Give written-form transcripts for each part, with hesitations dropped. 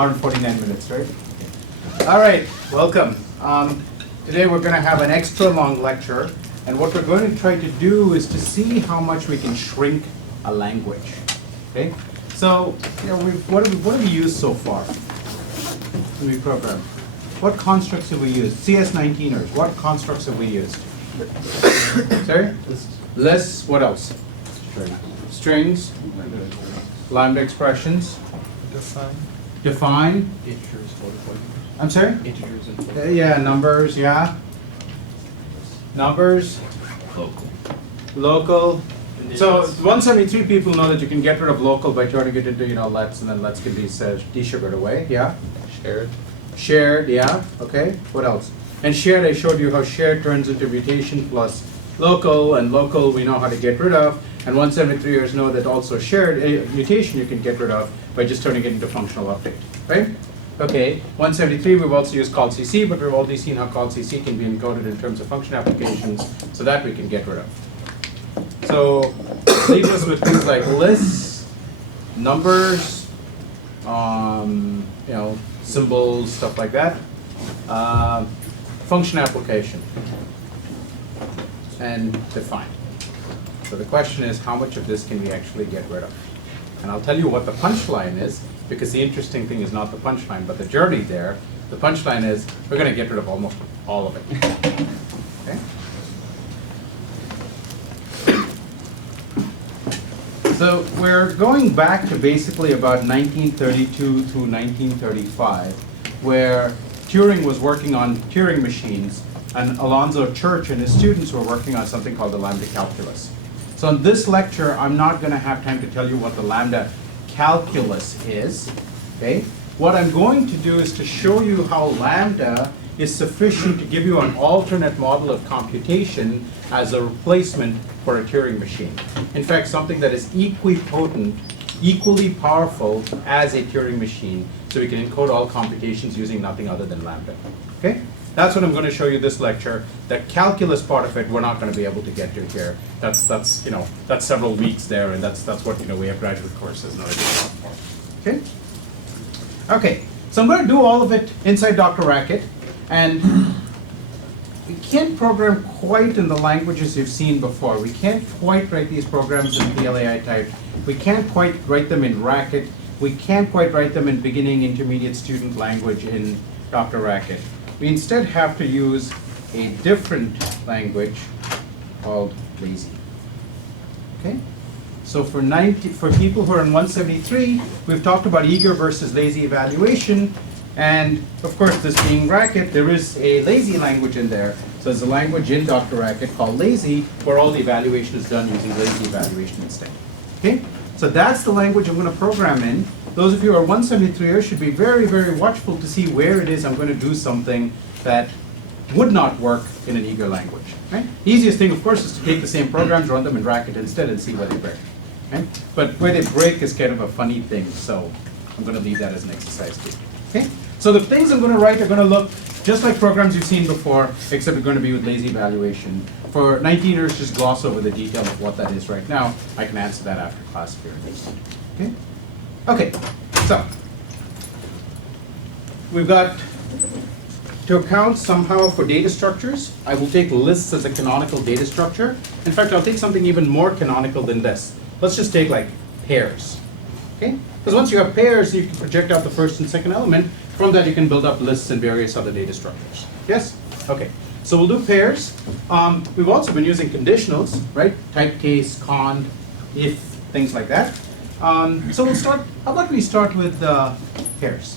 Hour and 49 minutes, right? All right, welcome. Today we're going to have an extra long lecture, and what we're going to try to do is to see how much we can shrink a language. Okay? So, what have we used so far when we program? What constructs have we used? CS19ers, what constructs have we used? Sorry? Lists, what else? Strings, lambda expressions. Define. Integers, I'm sorry? integers and Yeah, numbers, yeah. Numbers. Local. So 173 people know that you can get rid of local by turning it into, lets, and then lets can be desugared away, yeah? shared. Shared, yeah, okay. What else? And shared, I showed you how shared turns into mutation plus local, and local we know how to get rid of. And 173ers know that also shared mutation you can get rid of by just turning it into functional update, right? Okay, 173 we've also used call CC, but we've already seen how call CC can be encoded in terms of function applications, so that we can get rid of. So leaves us with things like lists, numbers, symbols, stuff like that. Function application and define. So the question is, how much of this can we actually get rid of? And I'll tell you what the punchline is, because the interesting thing is not the punchline, but the journey there. The punchline is, we're going to get rid of almost all of it. Okay? So we're going back to basically about 1932 through 1935, where Turing was working on Turing machines, and Alonzo Church and his students were working on something called the Lambda calculus. So in this lecture, I'm not going to have time to tell you what the Lambda calculus is. Okay? What I'm going to do is to show you how Lambda is sufficient to give you an alternate model of computation as a replacement for a Turing machine. In fact, something that is equipotent, equally powerful as a Turing machine, so we can encode all computations using nothing other than Lambda. Okay? That's what I'm going to show you this lecture. The calculus part of it, we're not going to be able to get to here. That's several weeks there, and that's what we have graduate courses and other stuff for. Okay. Okay. So I'm going to do all of it inside Dr. Racket, and we can't program quite in the languages you've seen before. We can't quite write these programs in PLAI type. We can't quite write them in Racket. We can't quite write them in beginning, intermediate student language in Dr. Racket. We instead have to use a different language called lazy. Okay? So for people who are in 173, we've talked about eager versus lazy evaluation, and of course, this being Racket, there is a lazy language in there. So there's a language in Dr. Racket called lazy, where all the evaluation is done using lazy evaluation instead. Okay? So that's the language I'm going to program in. Those of you who are 173ers should be very, very watchful to see where it is I'm going to do something that would not work in an eager language. Right? The easiest thing, of course, is to take the same programs, run them in Racket instead, and see where they break. Okay? But where they break is kind of a funny thing, so I'm going to leave that as an exercise too. Okay? So the things I'm going to write are going to look just like programs you've seen before, except they're going to be with lazy evaluation. For 19ers, just gloss over the detail of what that is right now. I can answer that after class if you're interested. Okay? Okay, so we've got to account somehow for data structures. I will take lists as a canonical data structure. In fact, I'll take something even more canonical than this. Let's just take like pairs. Okay? Because once you have pairs, you can project out the first and second element. From that, you can build up lists and various other data structures. Yes? Okay. So we'll do pairs. We've also been using conditionals, right? Type case, cond, if, things like that. So we'll start, how about we start with pairs?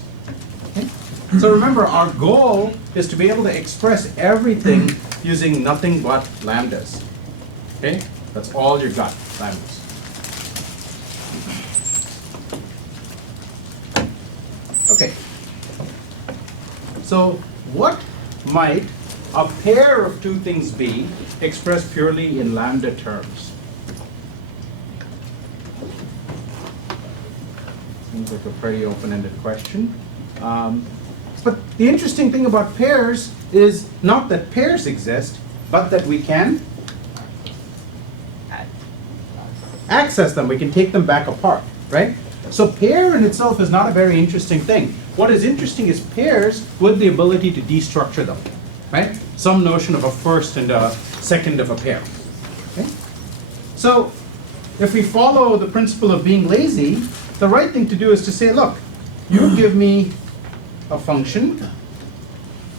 Okay? So remember, our goal is to be able to express everything using nothing but lambdas. Okay? That's all you've got, lambdas. Okay. So what might a pair of two things be expressed purely in lambda terms? Seems like a pretty open-ended question. But the interesting thing about pairs is not that pairs exist, but that we can access them. We can take them back apart, right? So pair in itself is not a very interesting thing. What is interesting is pairs with the ability to destructure them, right? Some notion of a first and a second of a pair. Okay? So if we follow the principle of being lazy, the right thing to do is to say, look, you give me a function,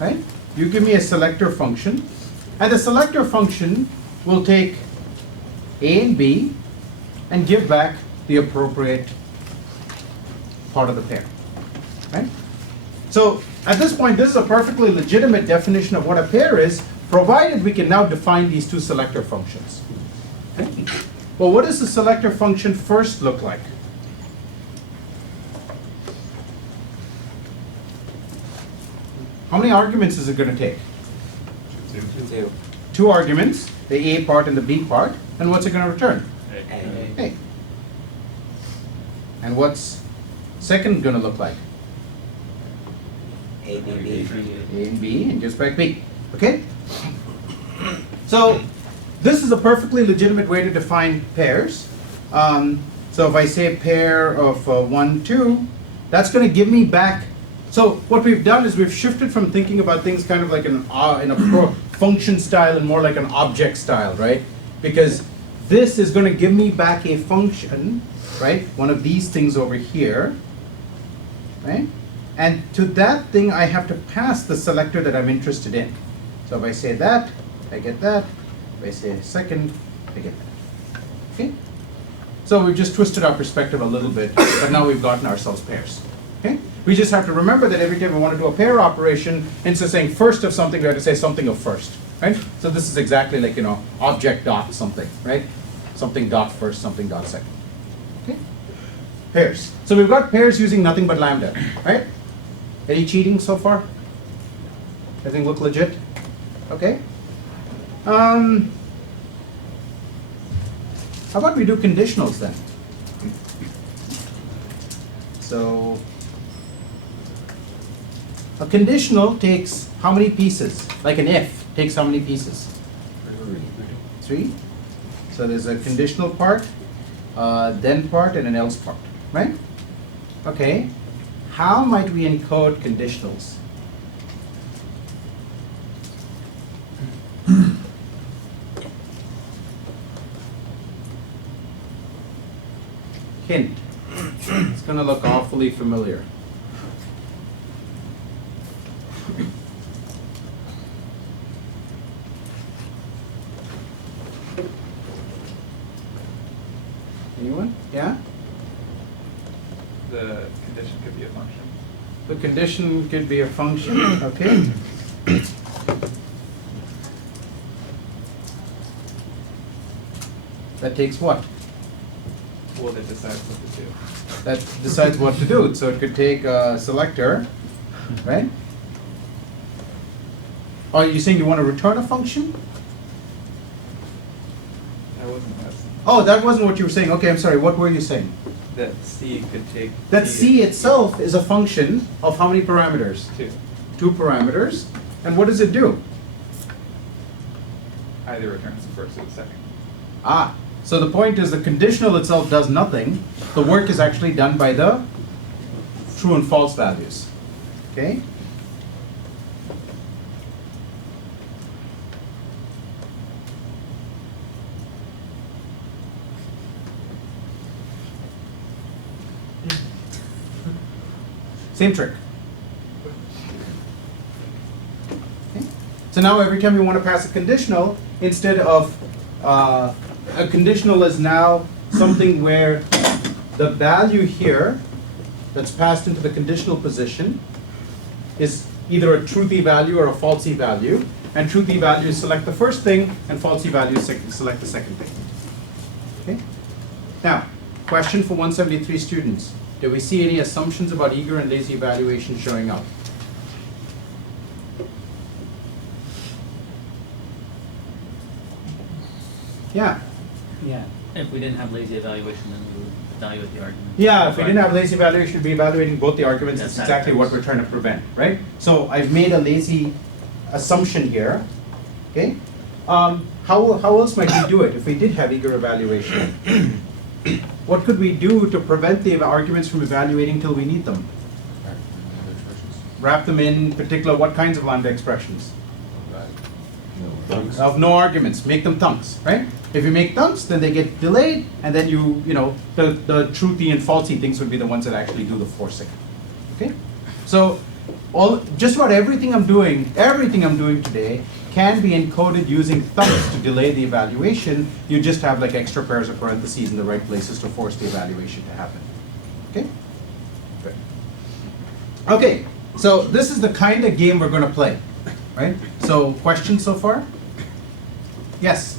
right? You give me a selector function, and the selector function will take A and B and give back the appropriate part of the pair, right? So at this point, this is a perfectly legitimate definition of what a pair is, provided we can now define these two selector functions. Okay? Well, what does the selector function first look like? How many arguments is it going to take? Two. Two arguments, the A part and the B part, and what's it going to return? A. And what's second going to look like? A, B, B. A and B, and gives back B. Okay? So this is a perfectly legitimate way to define pairs. So if I say a pair of 1, 2, that's going to give me back. So what we've done is we've shifted from thinking about things kind of like in a function style and more like an object style, right? Because this is going to give me back a function, right? One of these things over here, right? And to that thing, I have to pass the selector that I'm interested in. So if I say that, I get that. If I say second, I get that. Okay? So we've just twisted our perspective a little bit, but now we've gotten ourselves pairs. Okay? We just have to remember that every time we want to do a pair operation, instead of saying first of something, we have to say something of first. Right? So this is exactly like, object dot something, right? Something dot first, something dot second. Okay? Pairs. So we've got pairs using nothing but lambda, right? Any cheating so far? Everything look legit? Okay. How about we do conditionals then? So a conditional takes how many pieces? Like an if takes how many pieces? 3. So there's a conditional part, then part, and an else part, right? Okay. How might we encode conditionals? Hint. It's going to look awfully familiar. Anyone? Yeah? The condition could be a function. The condition could be a function, okay? That takes what? Well, that decides what to do. That decides what to do. So it could take a selector, right? Are you saying you want to return a function? That wasn't us. Oh, that wasn't what you were saying. Okay, I'm sorry. What were you saying? That C could take. That C itself is a function of how many parameters? 2. 2 parameters. And what does it do? Either returns the first or the second. Ah, so the point is the conditional itself does nothing. The work is actually done by the true and false values. Okay? Same trick. Okay. So now every time you want to pass a conditional, instead of a conditional is now something where the value here that's passed into the conditional position is either a truthy value or a falsy value, and truthy values select the first thing, and falsy values select the second thing. Okay? Now, question for 173 students. Do we see any assumptions about eager and lazy evaluation showing up? Yeah. Yeah, if we didn't have lazy evaluation, then we would evaluate the argument. Yeah, if we didn't have lazy evaluation, we'd be evaluating both the arguments. That's That's exactly what we're trying to prevent, right? So I've made a lazy assumption here. Okay. How else might we do it if we did have eager evaluation? What could we do to prevent the arguments from evaluating till we need them? Wrap them in particular, what kinds of lambda expressions? Of no arguments, make them thunks, right? If you make thunks, then they get delayed, and then the truthy and falsy things would be the ones that actually do the forcing. Okay? So just about everything I'm doing today can be encoded using thunks to delay the evaluation. You just have like extra pairs of parentheses in the right places to force the evaluation to happen. Okay? Good. Okay, so this is the kind of game we're going to play, right? So questions so far? Yes?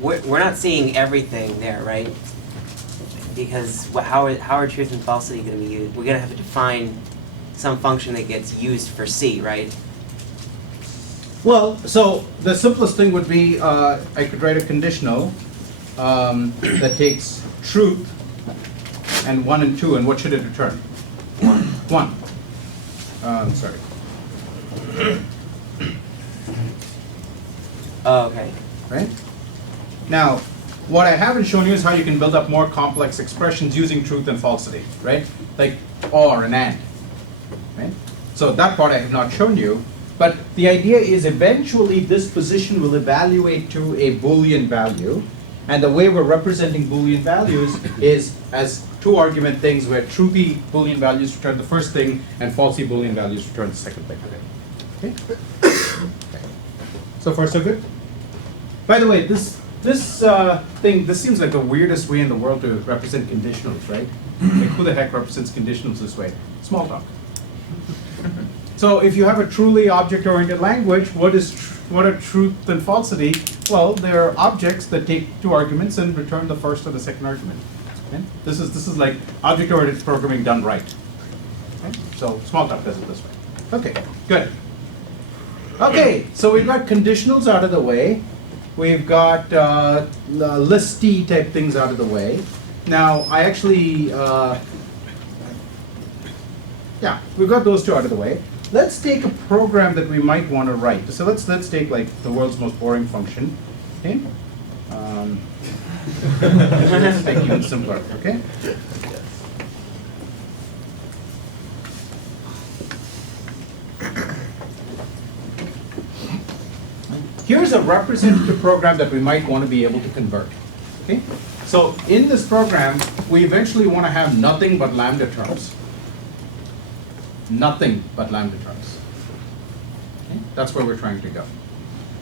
We're not seeing everything there, right? Because how are truth and falsity going to be used? We're going to have to define some function that gets used for C, right? Well, so the simplest thing would be I could write a conditional that takes truth and 1 and 2, and what should it return? 1. Sorry. Oh, okay. Right? Now, what I haven't shown you is how you can build up more complex expressions using truth and falsity, right? Like or and and, right? So that part I have not shown you, but the idea is eventually this position will evaluate to a Boolean value, and the way we're representing Boolean values is as 2 argument things where truthy Boolean values return the first thing and falsy Boolean values return the second thing. Okay? Okay. So far so good? By the way, this seems like the weirdest way in the world to represent conditionals, right? Like who the heck represents conditionals this way? Small talk. So if you have a truly object-oriented language, what are truth and falsity? Well, they're objects that take 2 arguments and return the first or the second argument. Okay? This is like object-oriented programming done right. Okay? So small talk does it this way. Okay, good. Okay, so we've got conditionals out of the way. We've got listy type things out of the way. Now, I actually, we've got those 2 out of the way. Let's take a program that we might want to write. So let's take like the world's most boring function. Okay. Let's take even simpler. Okay. Here's a representative program that we might want to be able to convert. Okay? So in this program, we eventually want to have nothing but lambda terms. Nothing but lambda terms. Okay? That's where we're trying to go.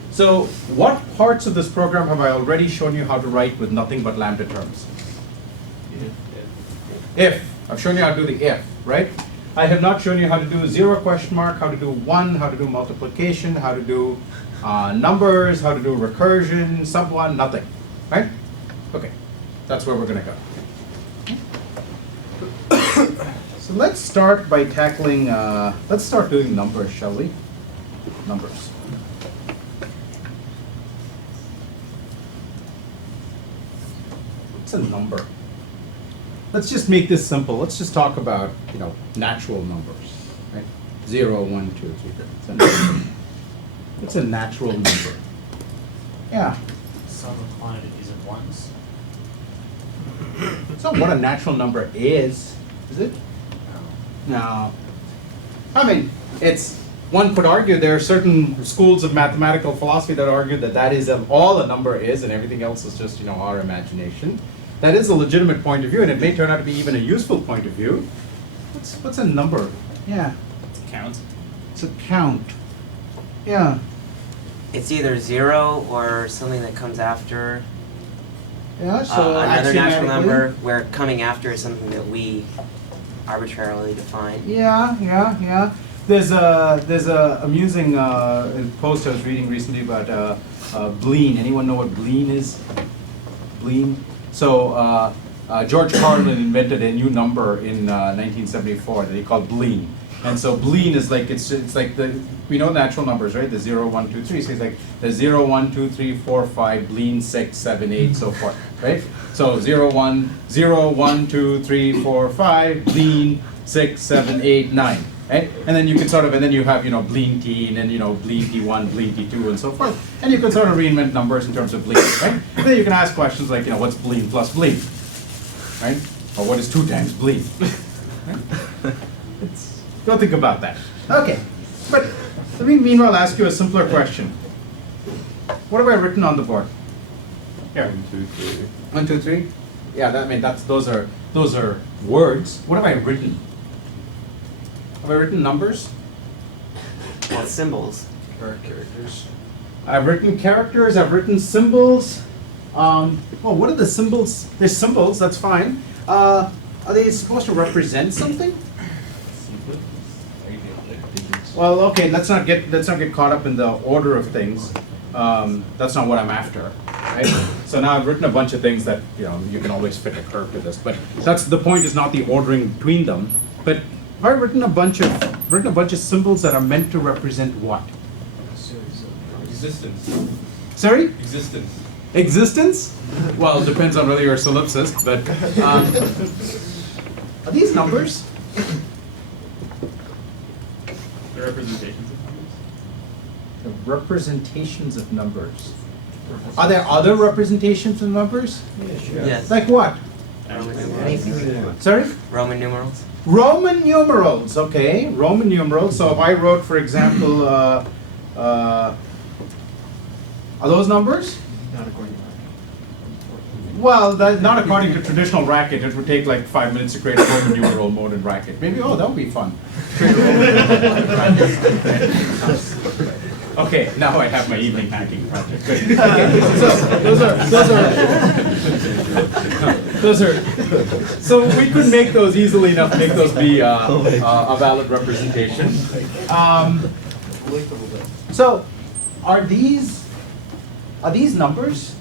So what parts of this program have I already shown you how to write with nothing but lambda terms? If. I've shown you how to do the if, right? I have not shown you how to do 0 question mark, how to do 1, how to do multiplication, how to do numbers, how to do recursion, sub 1, nothing, right? Okay, that's where we're going to go. So let's start by tackling, let's start doing numbers, shall we? Numbers. What's a number? Let's just make this simple. Let's just talk about, natural numbers, right? 0, 1, 2, 3. It's a natural number. Yeah. Sum of quantities of ones. It's not what a natural number is it? No. I mean, one could argue there are certain schools of mathematical philosophy that argue that is all a number is, and everything else is just, our imagination. That is a legitimate point of view, and it may turn out to be even a useful point of view. What's a number? Yeah. It's a count. It's a count. Yeah. It's either 0 or something that comes after Yeah, so another natural axiomatically- number, where coming after is something that we arbitrarily define. Yeah. There's a amusing post I was reading recently about Bleen. Anyone know what Bleen is? Bleen. So George Carlin invented a new number in 1974 that he called Bleen. And so Bleen is like it's like we know natural numbers, right? The 0, 1, 2, 3. So it's like the 0, 1, 2, 3, 4, 5, Bleen 6, 7, 8, so forth, right? So 0, 1, 2, 3, 4, 5, Bleen 6, 7, 8, 9. Right? And then you can and then you have, Bleen T, and then, Bleen T1, Bleen T2, and so forth. And you can sort of reinvent numbers in terms of Bleen, right? And then you can ask questions like, what's Bleen plus Bleen, right? Or what is 2 times Bleen? Right? Don't think about that. Okay, but let me meanwhile ask you a simpler question. What have I written on the board? Here. 1, 2, 3. 1, 2, 3. Yeah, those are words. What have I written? Have I written numbers? Well, symbols. Characters. I've written characters. I've written symbols. Well, what are the symbols? There's symbols. That's fine. Are they supposed to represent something? Well, okay. Let's not get caught up in the order of things. That's not what I'm after, right? So now I've written a bunch of things that you can always fit a curve to this, but that's the point. Is not the ordering between them, but I've written a bunch of symbols that are meant to represent what? Existence. Sorry? Existence. Existence? Well, it depends on whether you're a solipsist, but are these numbers? The representations of numbers. The representations of numbers. Are there other representations of numbers? Yes. Like what? Sorry? Roman numerals. Roman numerals, okay. Roman numerals. So if I wrote, for example, are those numbers? Not according to Well, not according to traditional racket. It would take like 5 minutes to create a Roman numeral mode in racket. Maybe, that would be fun. Create a Roman numeral mode in racket. Okay, now I have my evening hacking project. Good. Okay, so those are. So we could make those easily enough. Make those be a valid representation. So, are these numbers?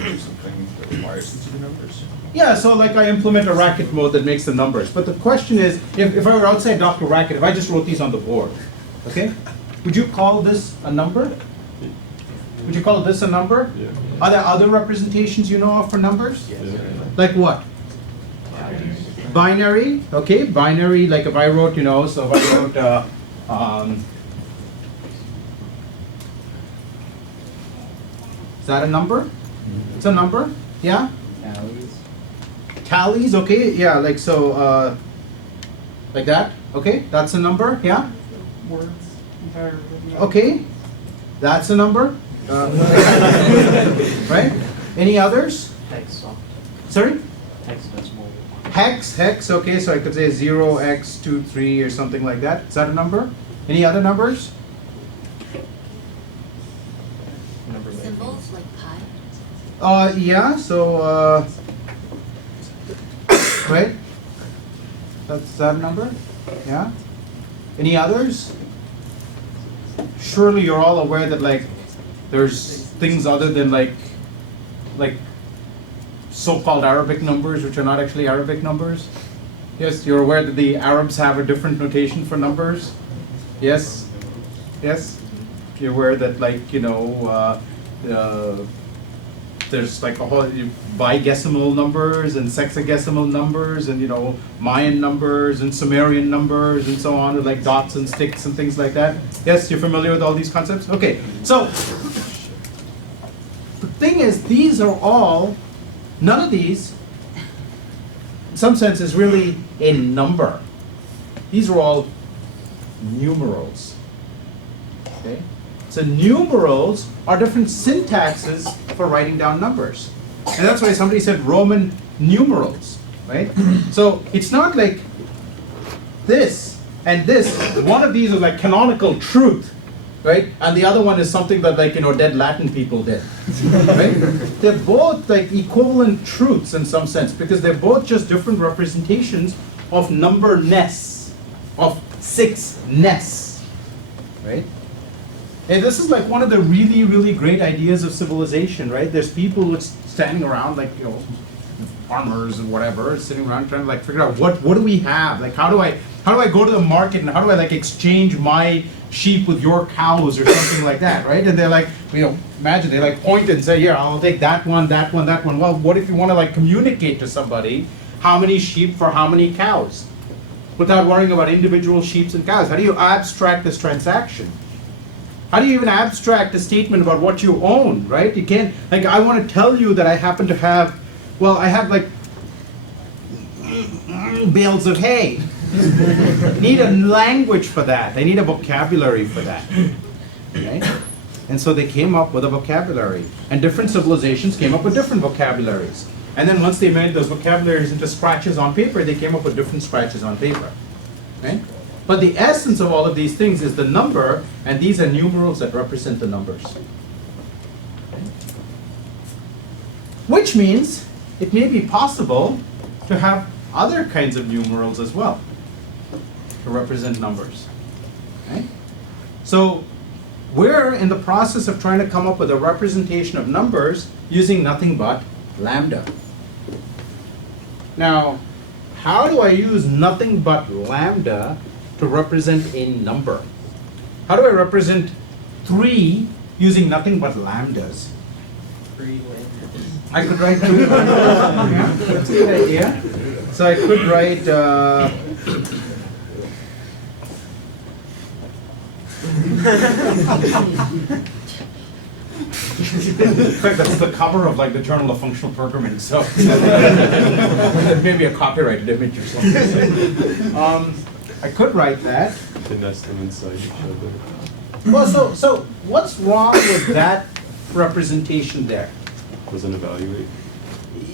Something that requires them to be numbers. Yeah, so like I implement a racket mode that makes the numbers. But the question is, if I were outside Dr. Racket, if I just wrote these on the board, okay, would you call this a number? Would you call this a number? Yeah. Are there other representations you know of for numbers? Yeah. Like what? Binary, okay, binary, like if I wrote, so if I wrote, is that a number? It's a number, yeah? Tallies, okay, yeah, like so, like that, okay, that's a number, yeah? words. Okay, that's a number. Right? Any others? Hex, Sorry? hex, that's more. Hex, okay, so I could say 0x23 or something like that. Is that a number? Any other numbers? Symbols like pi? Yeah, so, wait. That's that a number? Yeah? Any others? Surely you're all aware that like there's things other than like so-called Arabic numbers which are not actually Arabic numbers. Yes, you're aware that the Arabs have a different notation for numbers. Yes, yes. You're aware that like there's like a whole bigesimal numbers and sexagesimal numbers and Mayan numbers and Sumerian numbers and so on, like dots and sticks and things like that. Yes, you're familiar with all these concepts? Okay, so the thing is, none of these, in some sense, is really a number. These are all numerals. Okay? So numerals are different syntaxes for writing down numbers. And that's why somebody said Roman numerals, right? So it's not like this and this. One of these is like canonical truth, right? And the other one is something that like, dead Latin people did, right? They're both like equivalent truths in some sense because they're both just different representations of numberness, of six-ness, right? And this is like one of the really, really great ideas of civilization, right? There's people standing around like, farmers and whatever, sitting around trying to like figure out what do we have? Like how do I go to the market and how do I like exchange my sheep with your cows or something like that, right? And they're like, imagine they like point and say, yeah, I'll take that one, that one, that one. Well, what if you want to like communicate to somebody how many sheep for how many cows? Without worrying about individual sheep and cows. How do you abstract this transaction? How do you even abstract a statement about what you own, right? You can't, like, I want to tell you that I happen to have, I have like bales of hay, I need a language for that. I need a vocabulary for that. Okay? And so they came up with a vocabulary. And different civilizations came up with different vocabularies. And then once they made those vocabularies into scratches on paper, they came up with different scratches on paper. Right? But the essence of all of these things is the number, and these are numerals that represent the numbers. Okay? Which means it may be possible to have other kinds of numerals as well to represent numbers. Okay? So we're in the process of trying to come up with a representation of numbers using nothing but lambda. Now, how do I use nothing but lambda to represent a number? How do I represent 3 using nothing but lambdas? I could write 3. Yeah, that's a good idea. So I could write in fact, that's the cover of like the Journal of Functional Programming, so maybe a copyrighted image or something. I could write that. To nest them inside each other. Well, so what's wrong with that representation there? Doesn't evaluate.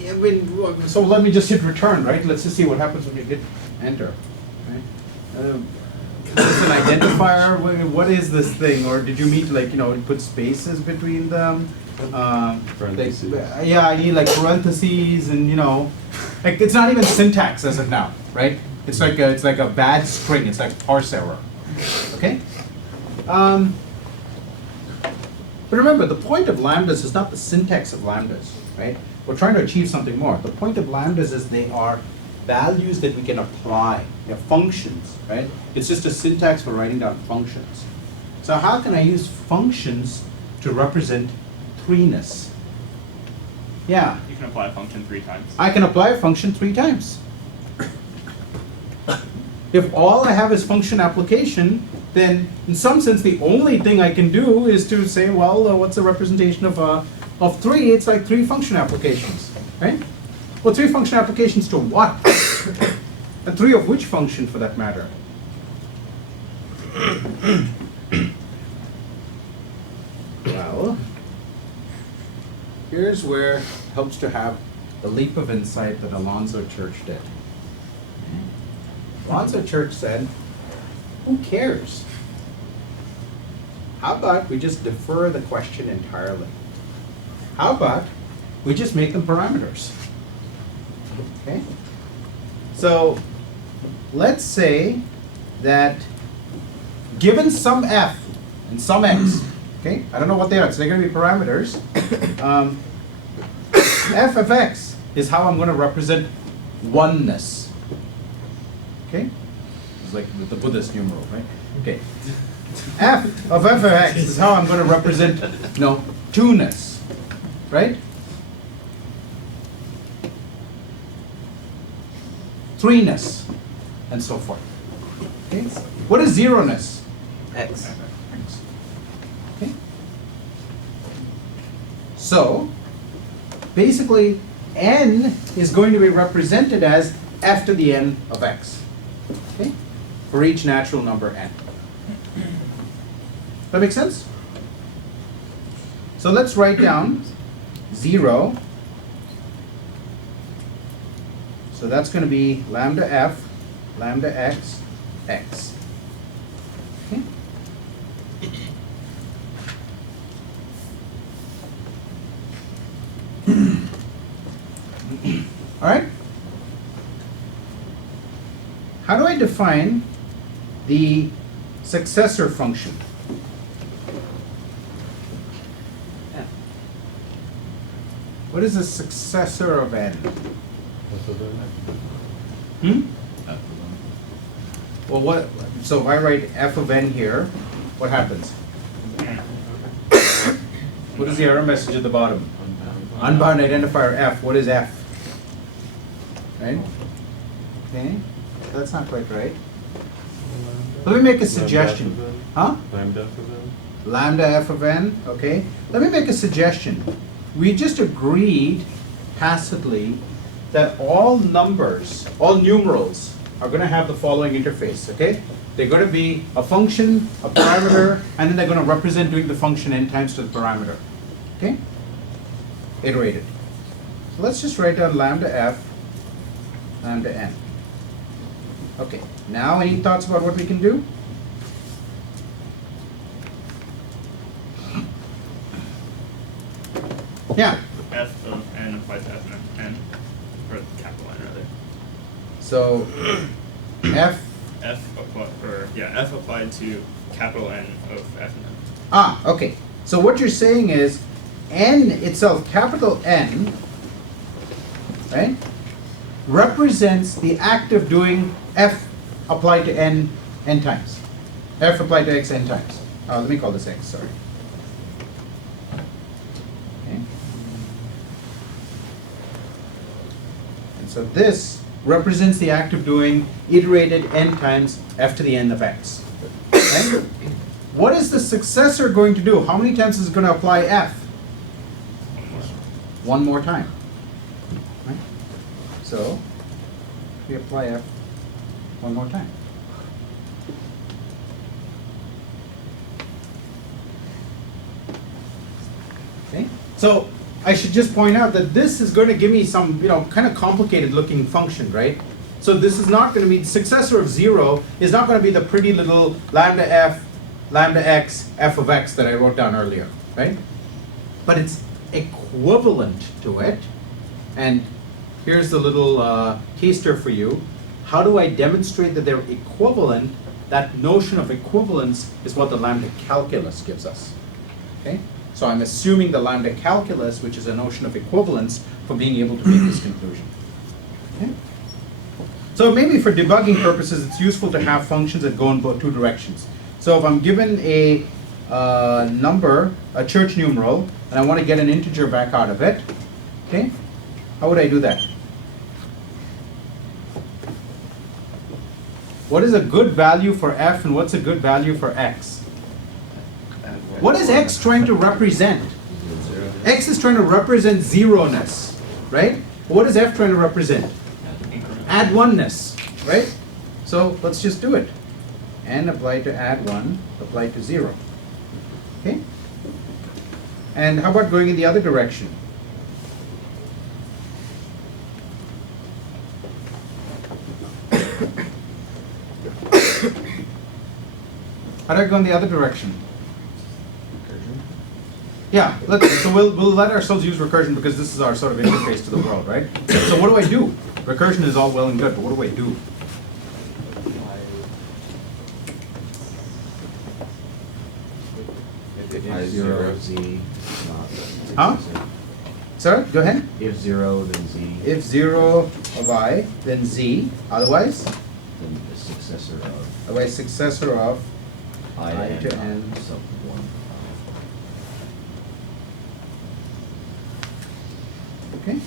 I mean, so let me just hit return, right? Let's just see what happens when you hit enter. Right? Is this an identifier? What is this thing? Or did you mean like, put spaces between them? Parentheses. Yeah, I need like parentheses and like it's not even syntax as of now, right? It's like a bad string. It's like parse error. Okay. But remember, the point of lambdas is not the syntax of lambdas, right? We're trying to achieve something more. The point of lambdas is they are values that we can apply. They're functions, right? It's just a syntax for writing down functions. So how can I use functions to represent 3-ness? Yeah, You can apply a function 3 times. I can apply a function 3 times. If all I have is function application, then in some sense the only thing I can do is to say, well, what's the representation of 3? It's like 3 function applications, right? Well, 3 function applications to what? And 3 of which function for that matter? Well, here's where it helps to have the leap of insight that Alonzo Church did. Alonzo Church said, who cares? How about we just defer the question entirely? How about we just make them parameters? Okay? So let's say that given some f and some x, okay? I don't know what they are, so they're going to be parameters. F of x is how I'm going to represent oneness. Okay? It's like the Buddhist numeral, right? Okay. F of x is how I'm going to represent, 2-ness, right? 3-ness, and so forth. Okay? What is 0-ness? X. Okay? So, basically, n is going to be represented as f to the n of x. Okay? For each natural number n. That make sense? So let's write down 0. So that's going to be lambda f, lambda x, x. Okay? All right? How do I define the successor function? What is the successor of n? Hmm? Well, what? So if I write f of n here, what happens? What is the error message at the bottom? Unbound identifier f. What is f? Right? Okay. That's not quite right. Let me make a suggestion. Huh? Lambda f of n. Lambda f of n. Okay. Let me make a suggestion. We just agreed tacitly that all numbers, all numerals, are going to have the following interface, okay? They're going to be a function, a parameter, and then they're going to represent doing the function n times to the parameter, okay? Iterated. So let's just write down lambda f, lambda n. Okay, now any thoughts about what we can do? Yeah. F of n applied to f of n, or capital N rather. So f. F applied to capital N of f and n. Ah, okay. So what you're saying is n itself, capital N, right, represents the act of doing f applied to n times. F applied to x n times. Let me call this x, sorry. Okay. And so this represents the act of doing iterated n times f to the n of x. Right? What is the successor going to do? How many times is it going to apply f? One more time. Right? So we apply f one more time. Okay? So I should just point out that this is going to give me some, kind of complicated looking function, right? So this is not going to be, the successor of 0 is not going to be the pretty little lambda f, lambda x, f of x that I wrote down earlier, right? But it's equivalent to it. And here's the little taster for you. How do I demonstrate that they're equivalent? That notion of equivalence is what the lambda calculus gives us, okay? So I'm assuming the lambda calculus, which is a notion of equivalence, for being able to make this conclusion. Okay? So maybe for debugging purposes, it's useful to have functions that go in both two directions. So if I'm given a number, a church numeral, and I want to get an integer back out of it, okay? How would I do that? What is a good value for f and what's a good value for x? What is x trying to represent? X is trying to represent zero-ness, right? What is f trying to represent? Add oneness, right? So let's just do it. N applied to add 1, applied to 0. Okay? And how about going in the other direction? How do I go in the other direction? Yeah, so we'll let ourselves use recursion because this is our sort of interface to the world, right? So what do I do? Recursion is all well and good, but what do I do? If 0, z, Huh? Sorry, go ahead. If 0, then z. If 0 of I, then z. Otherwise? Then the successor of Otherwise, successor of I to n n. sub 1. Okay.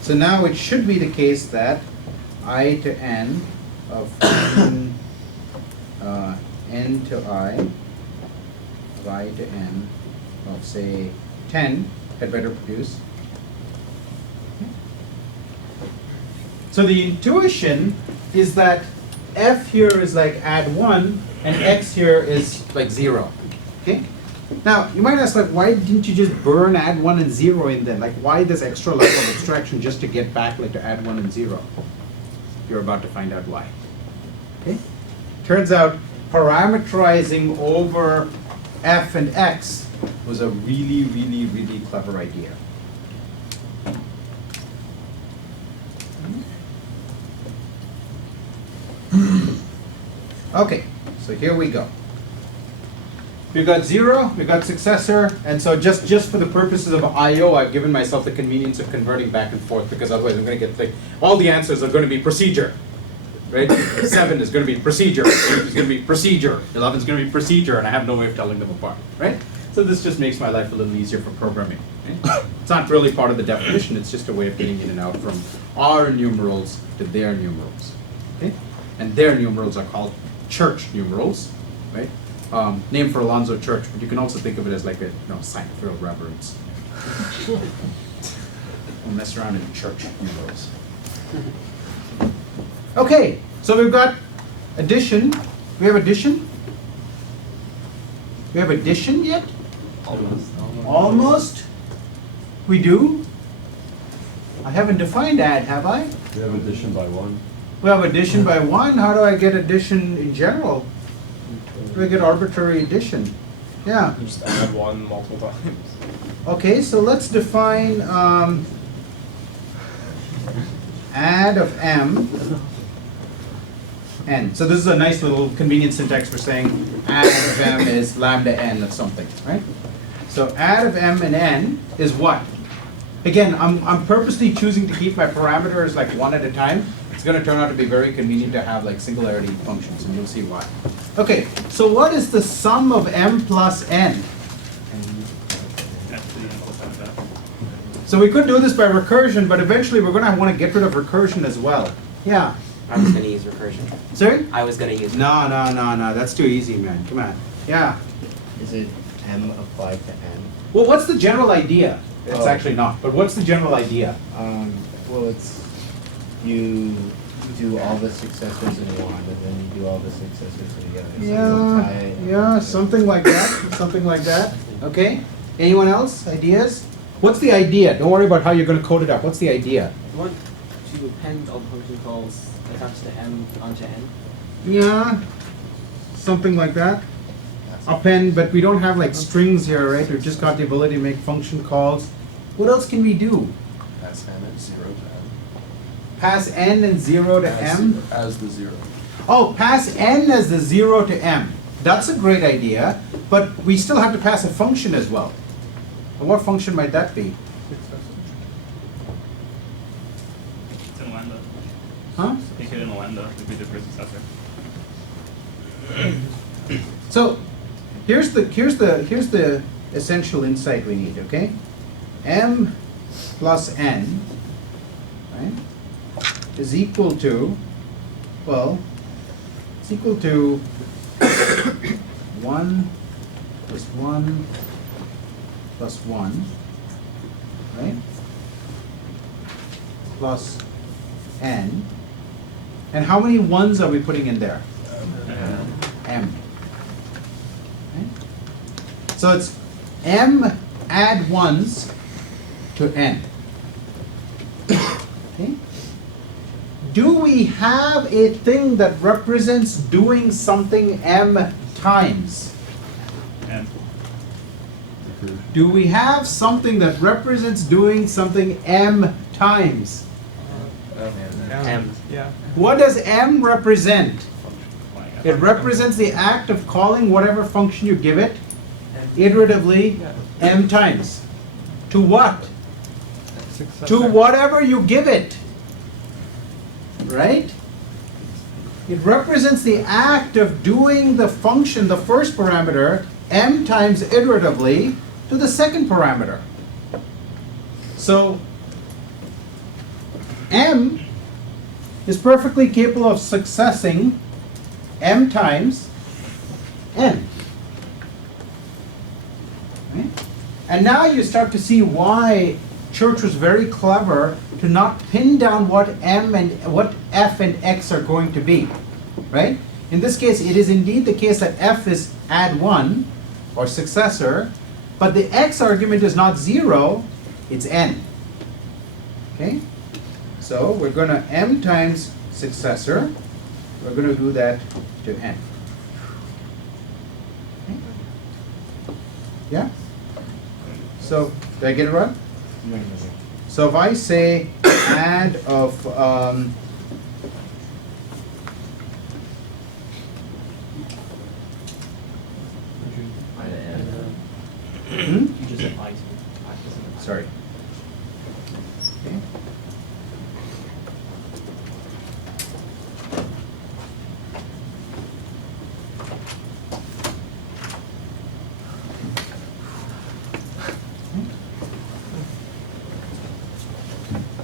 So now it should be the case that I to n of n to I, of I to n of say 10 had better produce. Okay. So the intuition is that f here is like add 1 and x here is like 0. Okay? Now, you might ask, like, why didn't you just burn add 1 and 0 in there? Like, why this extra level of abstraction just to get back, like, to add 1 and 0? You're about to find out why. Okay? Turns out, parameterizing over f and x was a really, really, really clever idea. Okay, so here we go. We've got 0, we've got successor, and so just for the purposes of I/O, I've given myself the convenience of converting back and forth because otherwise I'm going to get like all the answers are going to be procedure, right? 7 is going to be procedure, 8 is going to be procedure, 11 is going to be procedure, and I have no way of telling them apart, right? So this just makes my life a little easier for programming. Right? It's not really part of the definition; it's just a way of getting in and out from our numerals to their numerals, okay? And their numerals are called church numerals, right? Named for Alonzo Church, but you can also think of it as like a sign of real reverence. We'll mess around in church numerals. Okay, so we've got addition. We have addition? We have addition yet? Almost? We do? I haven't defined add, have I? We have addition by 1. We have addition by 1. How do I get addition in general? How do I get arbitrary addition? Yeah. You just add 1 multiple times. Okay, so let's define add of m n. So this is a nice little convenient syntax for saying add of m is lambda n of something, right? So add of m and n is what? Again, I'm purposely choosing to keep my parameters like 1 at a time. It's going to turn out to be very convenient to have like singularity functions, and you'll see why. Okay, so what is the sum of m plus n? So we could do this by recursion, but eventually we're going to want to get rid of recursion as well. Yeah. I was gonna use recursion. Sorry? I was gonna use it. No, that's too easy, man. Come on. Yeah. Is it m applied to n? Well, what's the general idea? It's Oh. actually not, but what's the general idea? Well, it's, you do all the successors in one, and then you do all the successors in the other. So you'll tie it. Yeah, something like that. Something like that. Okay. Anyone else? Ideas? What's the idea? Don't worry about how you're going to code it up. What's the idea? You want to append all the function calls attached to m onto n? Yeah, something like that. Append, but we don't have like strings here, right? We've just got the ability to make function calls. What else can we do? Pass n at 0 to m. Pass n and 0 to m? As the 0. Oh, pass n as the 0 to m. That's a great idea, but we still have to pass a function as well. And what function might that be? It's in Lambda. Huh? Make it in Lambda would be the first successor. So here's the essential insight we need, okay? M plus n, right, is equal to, well, it's equal to 1 plus 1 plus 1, right? Plus n. And how many ones are we putting in there? M. Okay? So it's m add ones to n. Okay? Do we have a thing that represents doing something m times? And Do we have something that represents doing something m times? M. Yeah. What does m represent? applying It represents the act of calling whatever function you give it iteratively m times. To what? To whatever you give it. Right? It represents the act of doing the function, the first parameter, m times iteratively to the second parameter. So m is perfectly capable of successing m times n. Right? And now you start to see why Church was very clever to not pin down what m and what f and x are going to be. Right? In this case, it is indeed the case that f is add 1 or successor, but the x argument is not 0, it's n. Okay? So we're going to m times successor, we're going to do that to n. Okay? Yeah? So, did I get it right? So if I say add of You just said I. sorry. Okay.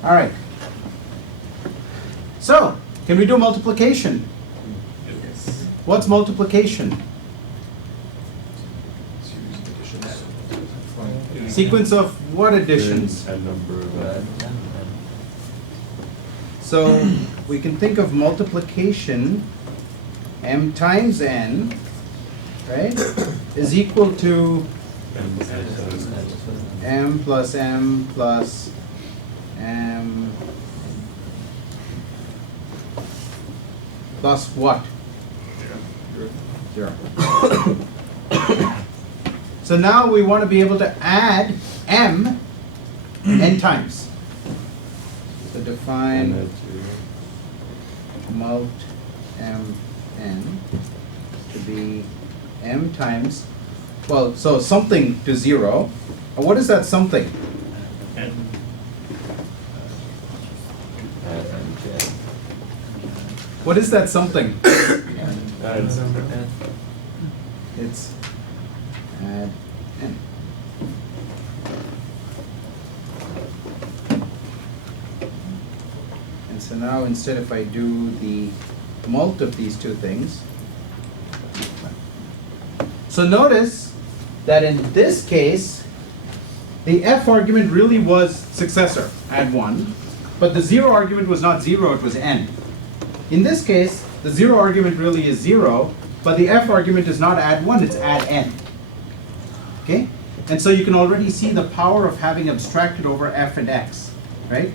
All right. So, can we do multiplication? Yes. What's multiplication? Sequence of what additions? And number of So we can think of multiplication m times n, right, is equal to m plus m plus m plus what? 0. So now we want to be able to add m n times. So define mult m n to be m times, well, so something to 0. What is that something? And What is that something? Adds. It's add n. And so now instead if I do the mult of these two things, so notice that in this case, the f argument really was successor, add 1, but the 0 argument was not 0, it was n. In this case, the 0 argument really is 0, but the f argument is not add 1, it's add n. Okay? And so you can already see the power of having abstracted over f and x, right?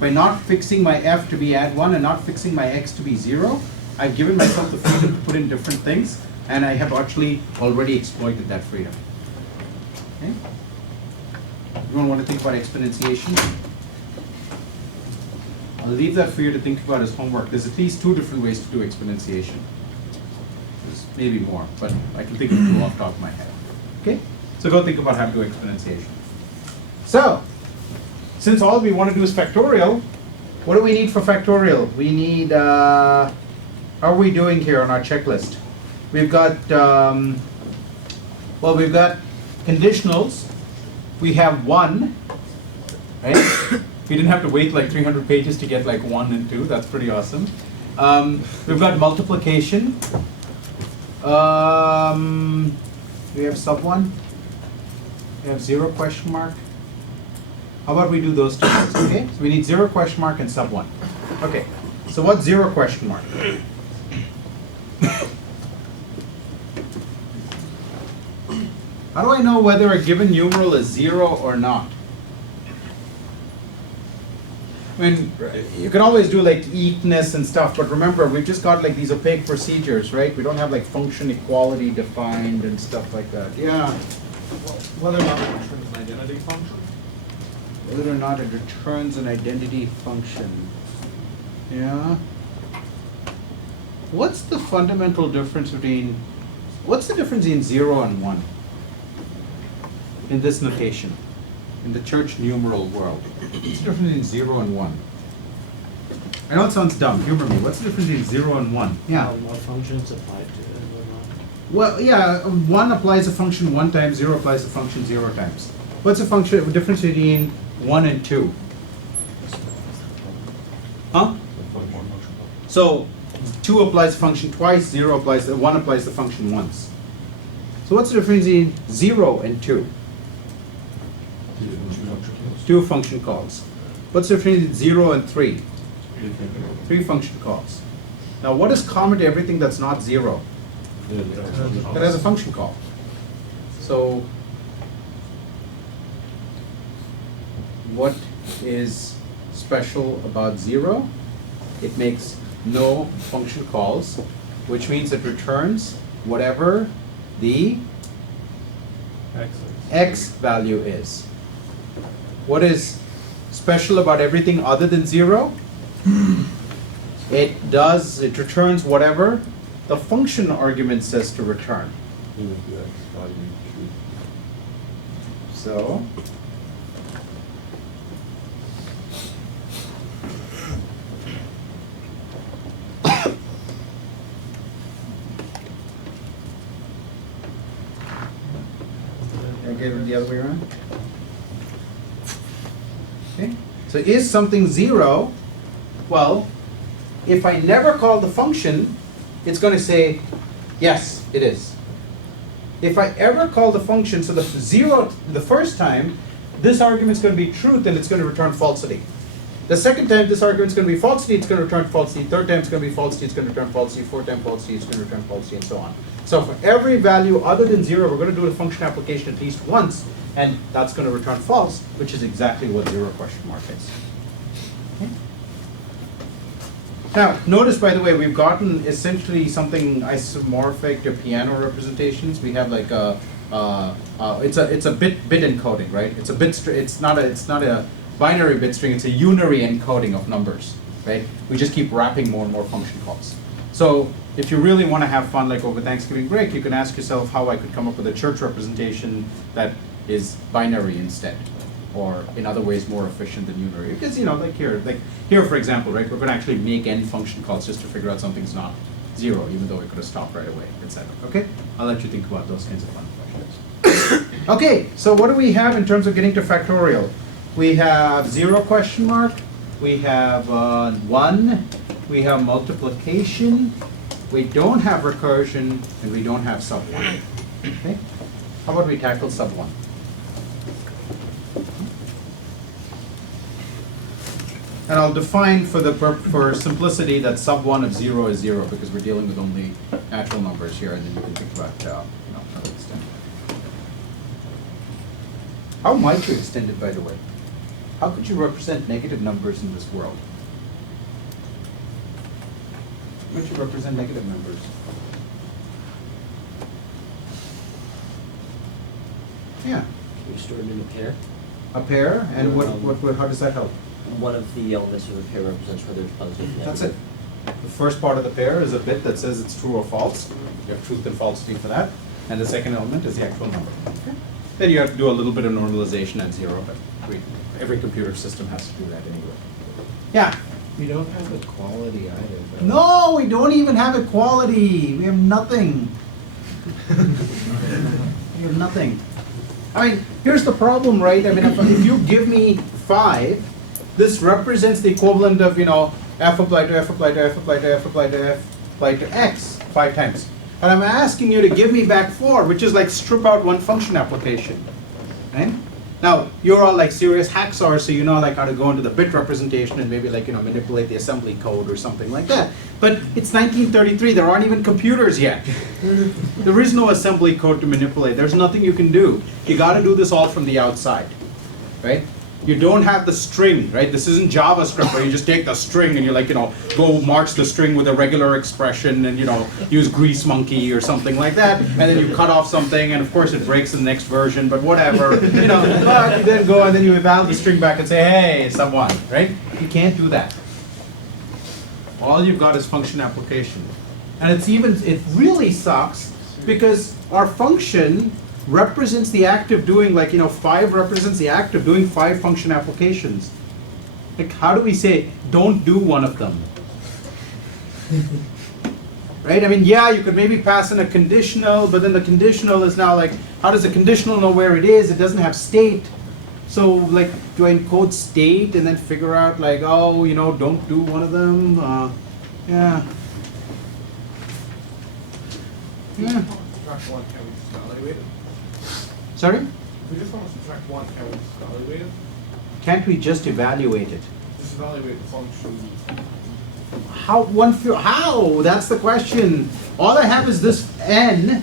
By not fixing my f to be add 1 and not fixing my x to be 0, I've given myself the freedom to put in different things, and I have actually already exploited that freedom. Okay? Everyone want to think about exponentiation? I'll leave that for you to think about as homework. There's at least 2 different ways to do exponentiation. There's maybe more, but I can think of 2 off the top of my head. Okay? So go think about how to do exponentiation. So, since all we want to do is factorial, what do we need for factorial? We need, how are we doing here on our checklist? We've got, well, we've got conditionals. We have 1, right? We didn't have to wait like 300 pages to get like 1 and 2. That's pretty awesome. We've got multiplication. We have sub 1. We have 0 question mark. How about we do those 2 things, okay? So we need 0 question mark and sub 1. Okay, so what's 0 question mark? How do I know whether a given numeral is 0 or not? I mean, you can always do like equalness and stuff, but remember, we've just got like these opaque procedures, right? We don't have like function equality defined and stuff like that. Yeah. Whether or not it returns an identity function? Whether or not it returns an identity function. Yeah. What's the fundamental difference between, what's the difference between 0 and 1 in this notation, in the church numeral world? What's the difference between 0 and 1? I know it sounds dumb, humor me. What's the difference between 0 and 1? Yeah. What functions apply to it or not? Well, yeah, 1 applies a function 1 times, 0 applies a function 0 times. What's the function difference between 1 and 2? Huh? So 2 applies the function twice, 0 applies the 1 applies the function once. So what's the difference between 0 and 2? 2 function calls. What's the difference between 0 and 3? 3 function calls. Now what is common to everything that's not 0? That has a function call. So what is special about 0? It makes no function calls, which means it returns whatever the x value is. What is special about everything other than 0? It returns whatever the function argument says to return. So I get it the other way around? Okay. So is something 0? Well, if I never call the function, it's going to say, yes, it is. If I ever call the function, so the 0 the first time, this argument's going to be truth and it's going to return falsity. The second time this argument's going to be falsity, it's going to return falsity. Third time it's going to be falsity, it's going to return falsity. Fourth time falsity, it's going to return falsity, and so on. So for every value other than 0, we're going to do the function application at least once, and that's going to return false, which is exactly what 0 question mark is. Okay. Now, notice, by the way, we've gotten essentially something isomorphic to piano representations. We have like a it's a bit encoding, right? It's a bit it's not a binary bit string. It's a unary encoding of numbers, right? We just keep wrapping more and more function calls. So if you really want to have fun, like over Thanksgiving break, you can ask yourself how I could come up with a church representation that is binary instead, or in other ways more efficient than unary. Because like here, for example, right, we're going to actually make n function calls just to figure out something's not 0, even though we could have stopped right away, etc. Okay, I'll let you think about those kinds of fun questions. Okay, so what do we have in terms of getting to factorial? We have 0 question mark. We have 1. We have multiplication. We don't have recursion, and we don't have sub 1. Okay, how about we tackle sub 1? And I'll define for simplicity that sub 1 of 0 is 0 because we're dealing with only natural numbers here, and then you can think about how to extend it. How might you extend it, by the way? How could you represent negative numbers in this world? How could you represent negative numbers? Yeah, We store it in a pair. a pair, and how does that help? One of the elements of the pair represents whether it's positive or negative. That's it. The first part of the pair is a bit that says it's true or false. You have truth and falsity for that. And the second element is the actual number. Okay. Then you have to do a little bit of normalization at 0, but every computer system has to do that anyway. Yeah? We don't have equality either, though. No, we don't even have equality. We have nothing. We have nothing. I mean, here's the problem, right? I mean, if you give me 5, this represents the equivalent of, f applied to f applied to f applied to f applied to f applied to x 5 times. And I'm asking you to give me back 4, which is like strip out one function application. Right? Now, you're all like serious hacksaws, so you know like how to go into the bit representation and maybe like, manipulate the assembly code or something like that. But it's 1933, there aren't even computers yet. There is no assembly code to manipulate. There's nothing you can do. You gotta do this all from the outside, right? You don't have the string, right? This isn't JavaScript where you just take the string and you like, go march the string with a regular expression and, use grease monkey or something like that. And then you cut off something and of course it breaks in the next version, but whatever. But you then go and then you eval the string back and say, hey, sub 1, right? You can't do that. All you've got is function application. And it really sucks because our function represents the act of doing 5 represents the act of doing 5 function applications. Like how do we say don't do one of them? Right? I mean, yeah, you could maybe pass in a conditional, but then the conditional is now like, how does a conditional know where it is? It doesn't have state. So like, do I encode state and then figure out like, oh, don't do one of them? Yeah. Yeah. Subtract 1, can we just evaluate it? Sorry? If we just want to subtract 1, can we just evaluate it? Can't we just evaluate it? Just evaluate the function. How? That's the question. All I have is this n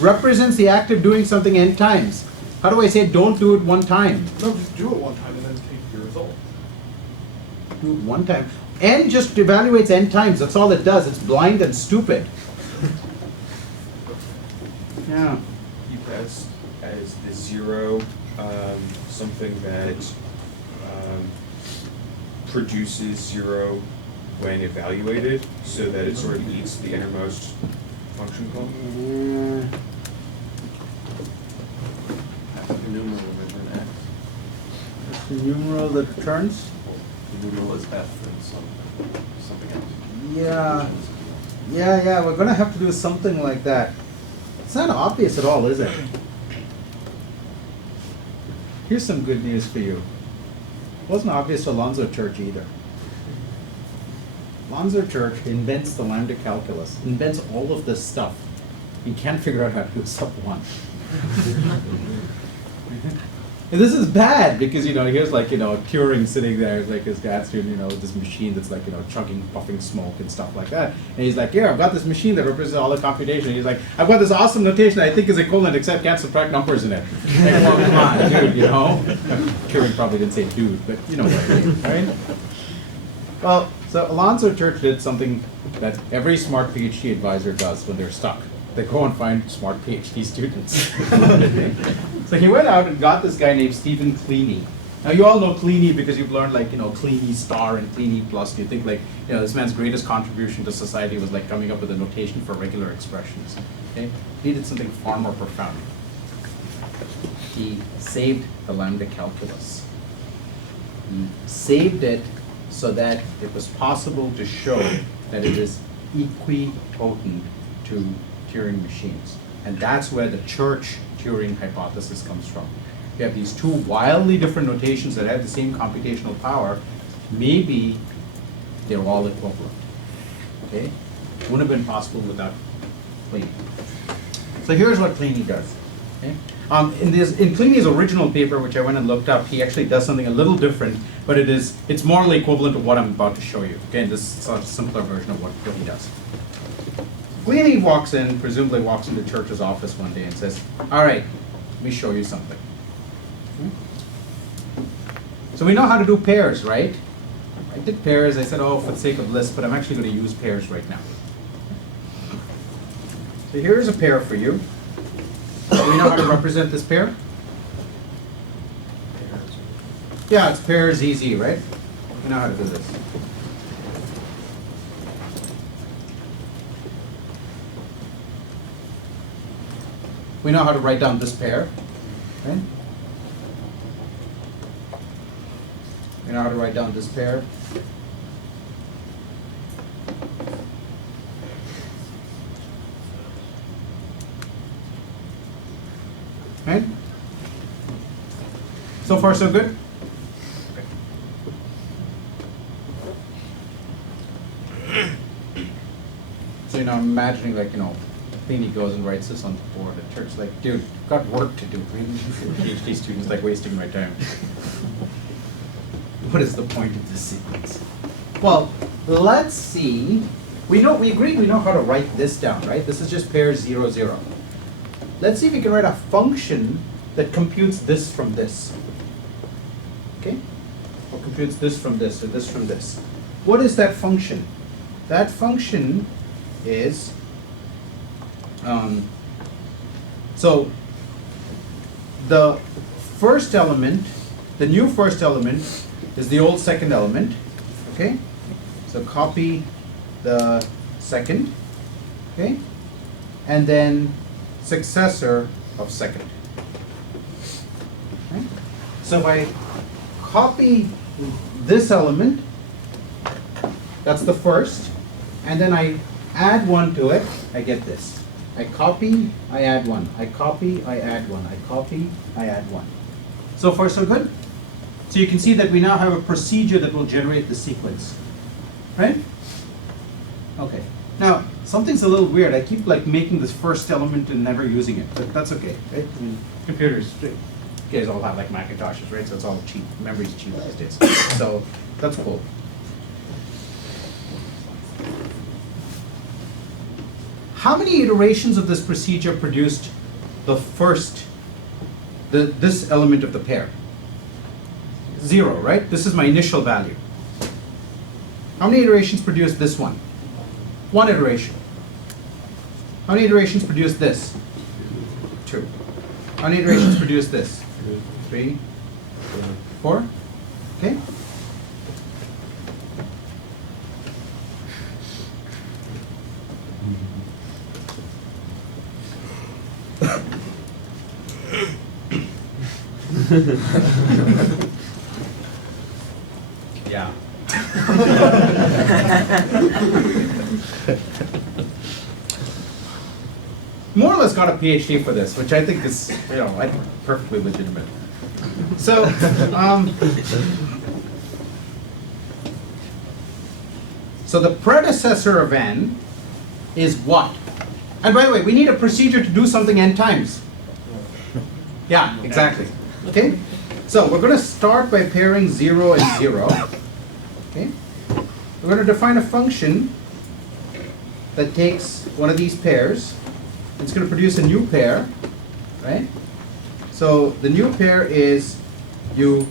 represents the act of doing something n times. How do I say don't do it 1 time? No, just do it 1 time and then take your result. Do it 1 time. N just evaluates n times. That's all it does. It's blind and stupid. Yeah. You pass as the 0 something that produces 0 when evaluated, so that it sort of eats the innermost function call. The numeral return x. That's the numeral that returns? The numeral is f and something else. Yeah. Yeah, we're gonna have to do something like that. It's not obvious at all, is it? Here's some good news for you. It wasn't obvious to Alonzo Church either. Alonzo Church invents the Lambda calculus, invents all of this stuff. He can't figure out how to do sub 1. And this is bad because, here's like, Turing sitting there, like his grad student, with this machine that's like, chugging, puffing smoke and stuff like that. And he's like, yeah, I've got this machine that represents all the computation. He's like, I've got this awesome notation I think is equivalent except can't subtract numbers in it. Like, well, come on, dude, Turing probably didn't say dude, but you know what I mean, right? Well, so Alonzo Church did something that every smart PhD advisor does when they're stuck. They go and find smart PhD students. So he went out and got this guy named Stephen Kleene. Now you all know Kleene because you've learned like, Kleene star and Kleene plus. You think like, this man's greatest contribution to society was like coming up with a notation for regular expressions. Okay? He did something far more profound. He saved the Lambda calculus. He saved it so that it was possible to show that it is equipotent to Turing machines. And that's where the Church-Turing hypothesis comes from. You have these two wildly different notations that have the same computational power. Maybe they're all equivalent. Okay? Wouldn't have been possible without Kleene. So here's what Kleene does. Okay? In Kleene's original paper, which I went and looked up, he actually does something a little different, but it's morally equivalent to what I'm about to show you. Again, this is a simpler version of what he does. Kleene presumably walks into Church's office one day and says, all right, let me show you something. So we know how to do pairs, right? I did pairs, I said, for the sake of lists, but I'm actually going to use pairs right now. So here's a pair for you. Do we know how to represent this pair? Yeah, it's pairs easy, right? We know how to do this. We know how to write down this pair, right? We know how to write down this pair. Right? So far, so good? So, I'm imagining like, Kleene goes and writes this on the board at church, like, dude, I've got work to do. PhD students like wasting my time. What is the point of this sequence? Well, let's see. We agreed we know how to write this down, right? This is just pairs 0, 0. Let's see if we can write a function that computes this from this. Okay? Or computes this from this, or this from this. What is that function? That function is, so the first element, the new first element is the old second element, okay? So copy the second, okay? And then successor of second. Okay? So if I copy this element, that's the first, and then I add one to it, I get this. I copy, I add one. I copy, I add one. I copy, I add one. So far, so good? So you can see that we now have a procedure that will generate the sequence, right? Okay. Now, something's a little weird. I keep like making this first element and never using it, but that's okay, right? I mean, computers, you guys all have like Macintoshes, right? So it's all cheap. Memory's cheap these days. So that's cool. How many iterations of this procedure produced this element of the pair? 0, right? This is my initial value. How many iterations produced this one? 1 iteration. How many iterations produced this? 2. How many iterations produced this? 3, 4. Okay? Yeah. More or less got a PhD for this, which I think is, I think perfectly legitimate. So, so the predecessor of n is what? And by the way, we need a procedure to do something n times. Yeah, exactly. Okay? So we're going to start by pairing 0 and 0. Okay? We're going to define a function that takes one of these pairs. It's going to produce a new pair, right? So the new pair is you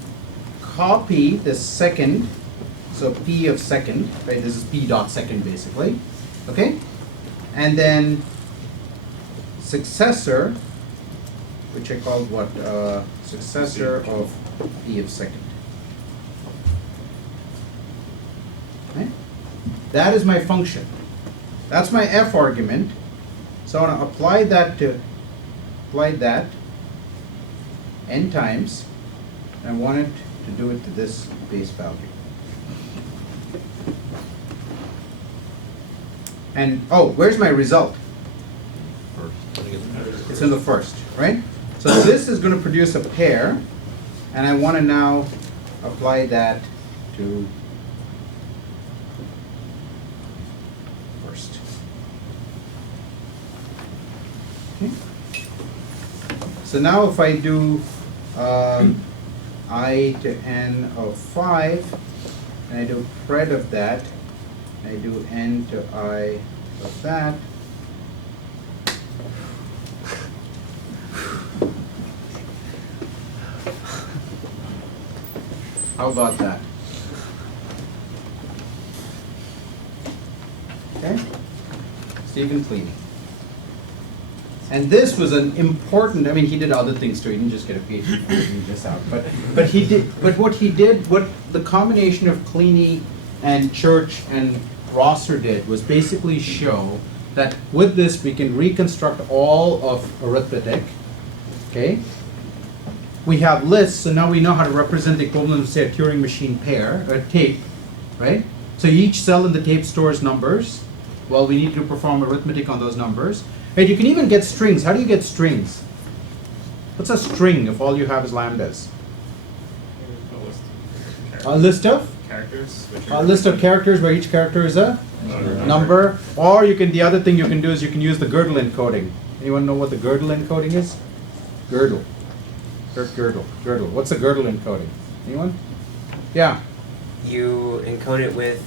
copy the second, so p of second, right? This is p dot second basically, okay? And then successor, which I called what? Successor of p of second. Right? That is my function. That's my f argument. So I want to apply that n times. I want it to do it to this base value. And oh, where's my result? It's in the first, right? So this is going to produce a pair, and I want to now apply that to first. Okay. So now if I do I to n of 5, and I do pred of that, I do n to I of that, how about that? Okay? Stephen Cleany. And this was an important, I mean, he did other things too, he didn't just get a PhD from figuring this out. But he did, but what he did, what the combination of Cleany and Church and Rosser did was basically show that with this we can reconstruct all of arithmetic, okay? We have lists, so now we know how to represent the equivalent of, say, a Turing machine pair, a tape, right? So each cell in the tape stores numbers. Well, we need to perform arithmetic on those numbers. And you can even get strings. How do you get strings? What's a string if all you have is lambdas? A list of? Characters. A list of characters where each character is a number. Or you can, the other thing you can do is you can use the Gödel encoding. Anyone know what the Gödel encoding is? Gödel. Gödel. What's the Gödel encoding? Anyone? Yeah. You encode it with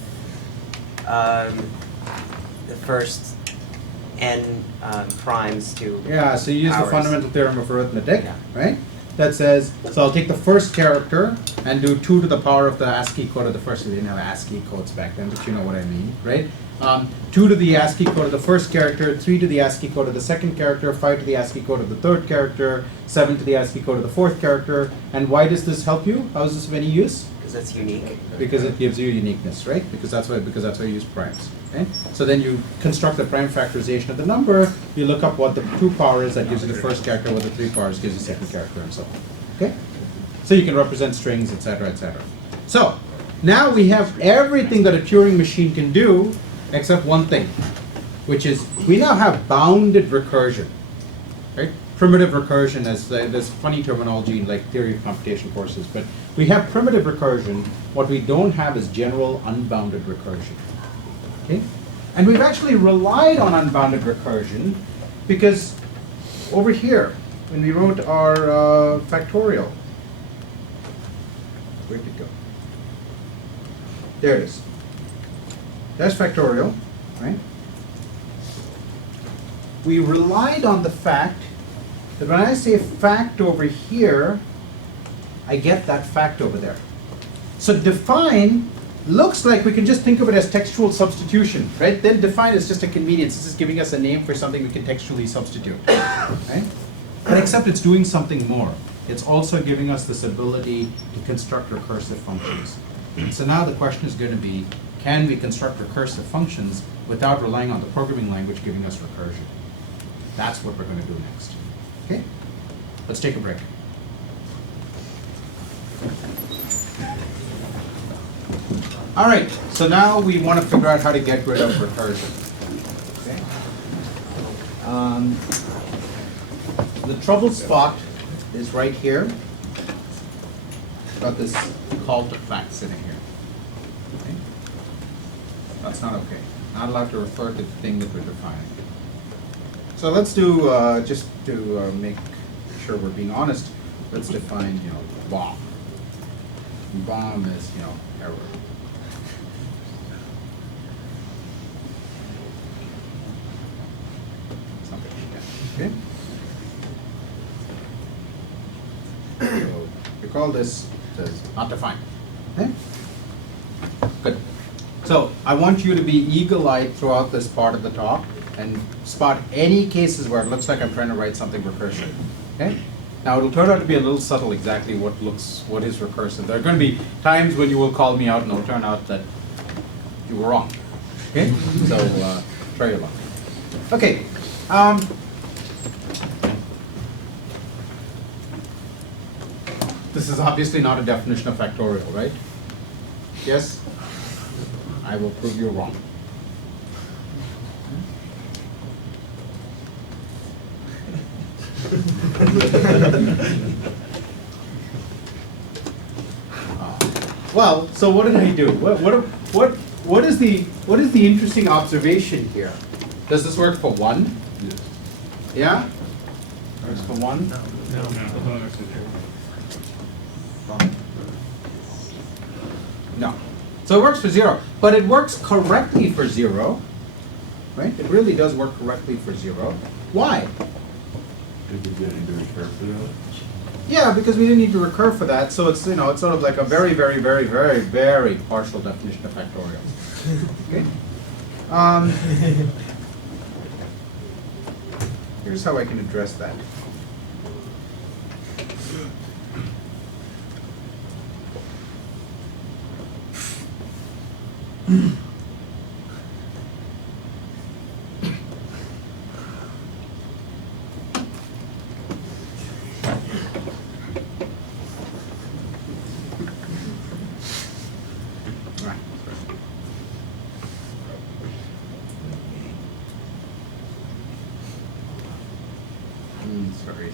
the first n primes to Yeah, so you use the powers. fundamental theorem of arithmetic, Yeah. right? That says, so I'll take the first character and do 2 to the power of the ASCII code of the first. We didn't have ASCII codes back then, but you know what I mean, right? 2 to the ASCII code of the first character, 3 to the ASCII code of the second character, 5 to the ASCII code of the third character, 7 to the ASCII code of the fourth character. And why does this help you? How is this of any use? because that's unique. Because it gives you uniqueness, right? Because that's why you use primes. Okay? So then you construct the prime factorization of the number, you look up what the 2 power is, that gives you the first character, what the 3 powers gives you the second character, and so on. Okay? So you can represent strings, etc., etc. So now we have everything that a Turing machine can do, except one thing, which is we now have bounded recursion. Right? Primitive recursion, as there's funny terminology in like theory of computation courses, but we have primitive recursion. What we don't have is general unbounded recursion. Okay? And we've actually relied on unbounded recursion because over here, when we wrote our factorial, where'd it go? There it is. That's factorial, right? We relied on the fact that when I say fact over here, I get that fact over there. So define looks like we can just think of it as textual substitution, right? Then define is just a convenience. This is giving us a name for something we can textually substitute, right? But except it's doing something more. It's also giving us this ability to construct recursive functions. And so now the question is going to be, can we construct recursive functions without relying on the programming language giving us recursion? That's what we're going to do next. Okay? Let's take a break. All right, so now we want to figure out how to get rid of recursion. Okay. The trouble spot is right here. Got this call to fact sitting here. Okay. That's not okay. Not allowed to refer to the thing that we're defining. So let's do, just to make sure we're being honest, let's define, bomb. Bomb is, error. Something like that, okay? So we call this says not defined, okay? Good. So I want you to be eagle-eyed throughout this part at the top and spot any cases where it looks like I'm trying to write something recursive, okay? Now it'll turn out to be a little subtle exactly what is recursive. There are going to be times when you will call me out and it'll turn out that you were wrong, okay? So try your luck. Okay. This is obviously not a definition of factorial, right? Yes? I will prove you wrong. Well, so what did I do? What is the interesting observation here? Does this work for 1? Yes. Yeah? Works for 1? No, it only works with 0. No. So it works for 0, but it works correctly for 0, right? It really does work correctly for 0. Why? Did we get into recur for that? Yeah, because we didn't need to recur for that, so it's it's sort of like a very, very, very, very, very partial definition of factorial. Okay. Here's how I can address that.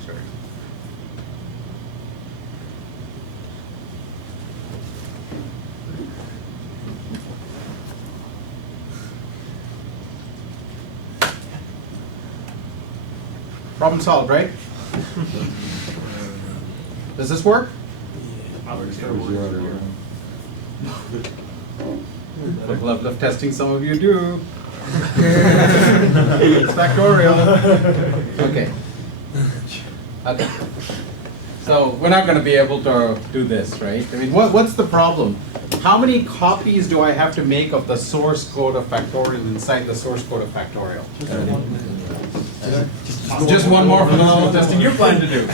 Sorry. Problem solved, right? Does this work? With level of testing, some of you do. It's factorial. Okay. Okay. So we're not going to be able to do this, right? I mean, what's the problem? How many copies do I have to make of the source code of factorial inside the source code of factorial? Just one more for the level of testing you plan to do.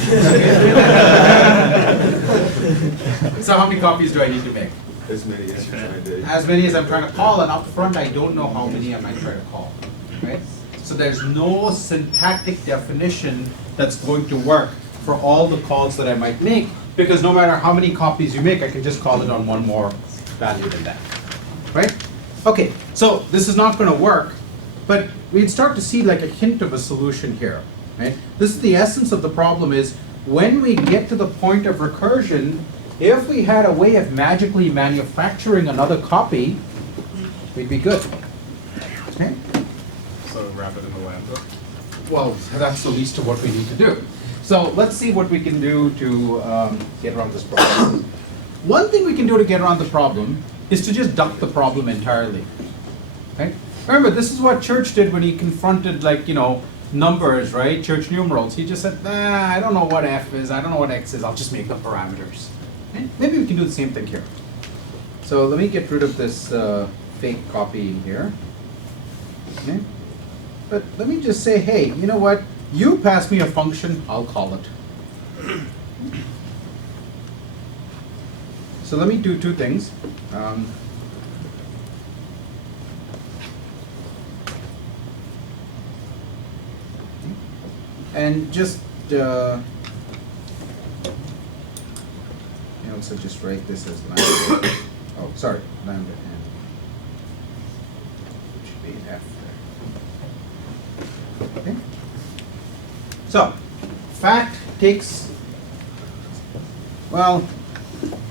So how many copies do I need to make? As many as you're trying to. As many as I'm trying to call, and up front I don't know how many I might try to call, right? So there's no syntactic definition that's going to work for all the calls that I might make, because no matter how many copies you make, I can just call it on one more value than that, right? Okay, so this is not going to work, but we'd start to see like a hint of a solution here, right? This is the essence of the problem is, when we get to the point of recursion, if we had a way of magically manufacturing another copy, we'd be good, okay? So wrap it in the Lambda. Well, that's the least of what we need to do. So let's see what we can do to get around this problem. One thing we can do to get around the problem is to just duck the problem entirely. Okay? Remember, this is what Church did when he confronted, like, numbers, right? Church numerals. He just said, I don't know what f is, I don't know what x is, I'll just make the parameters. Okay? Maybe we can do the same thing here. So let me get rid of this fake copy in here. Okay? But let me just say, hey, you know what? You pass me a function, I'll call it. So let me do two things. And just, also just write this as lambda. Oh, sorry, lambda n. It should be an f there. Okay. So, fact takes, well,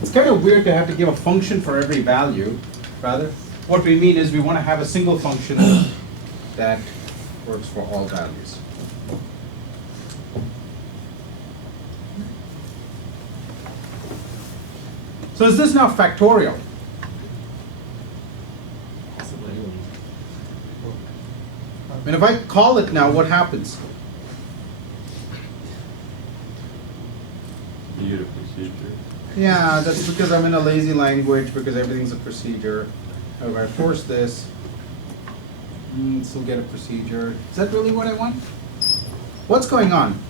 it's kind of weird to have to give a function for every value. Rather, what we mean is we want to have a single function that works for all values. So is this now factorial? And if I call it now, what happens? You get a procedure. Yeah, that's because I'm in a lazy language, because everything's a procedure. If I force this, still get a procedure. Is that really what I want? What's going on?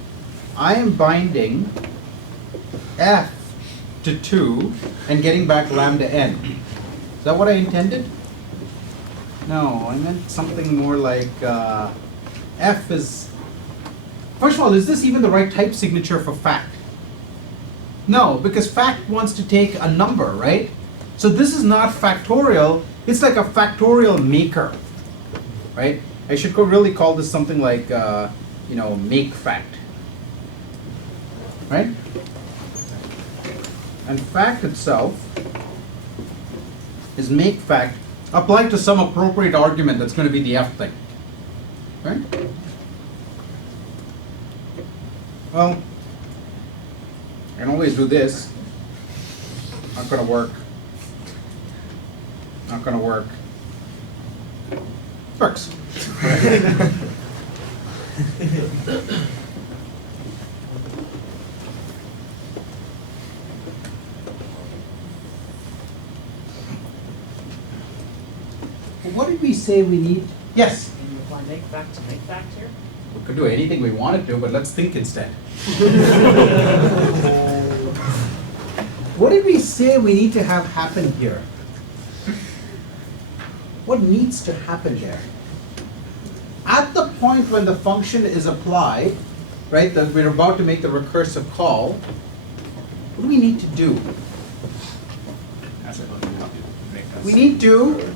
I am binding f to 2 and getting back lambda n. Is that what I intended? No, I meant something more like f is... First of all, is this even the right type signature for fact? No, because fact wants to take a number, right? So this is not factorial, it's like a factorial maker, right? I should really call this something like, make fact, right? And fact itself is make fact applied to some appropriate argument that's going to be the f thing, right? Well, I can always do this. Not going to work. Not going to work. Works. What did we say we need? Yes? Can you apply make fact to make fact here? We could do anything we wanted to, but let's think instead. What did we say we need to have happen here? What needs to happen there? At the point when the function is applied, right, that we're about to make the recursive call, what do we need to do? That's what we have to make that. We need to,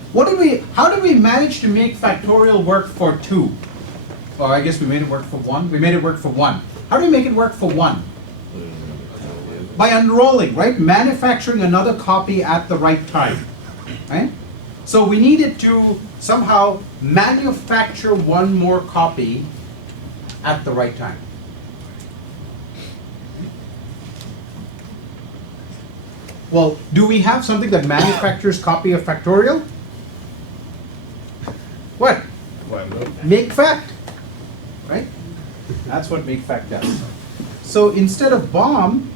how did we manage to make factorial work for 2? Well, I guess we made it work for 1. We made it work for 1. How do we make it work for 1? By unrolling, right? Manufacturing another copy at the right time, right? So we needed to somehow manufacture one more copy at the right time. Well, do we have something that manufactures copy of factorial? What? Make fact, right? That's what make fact does. So instead of bomb,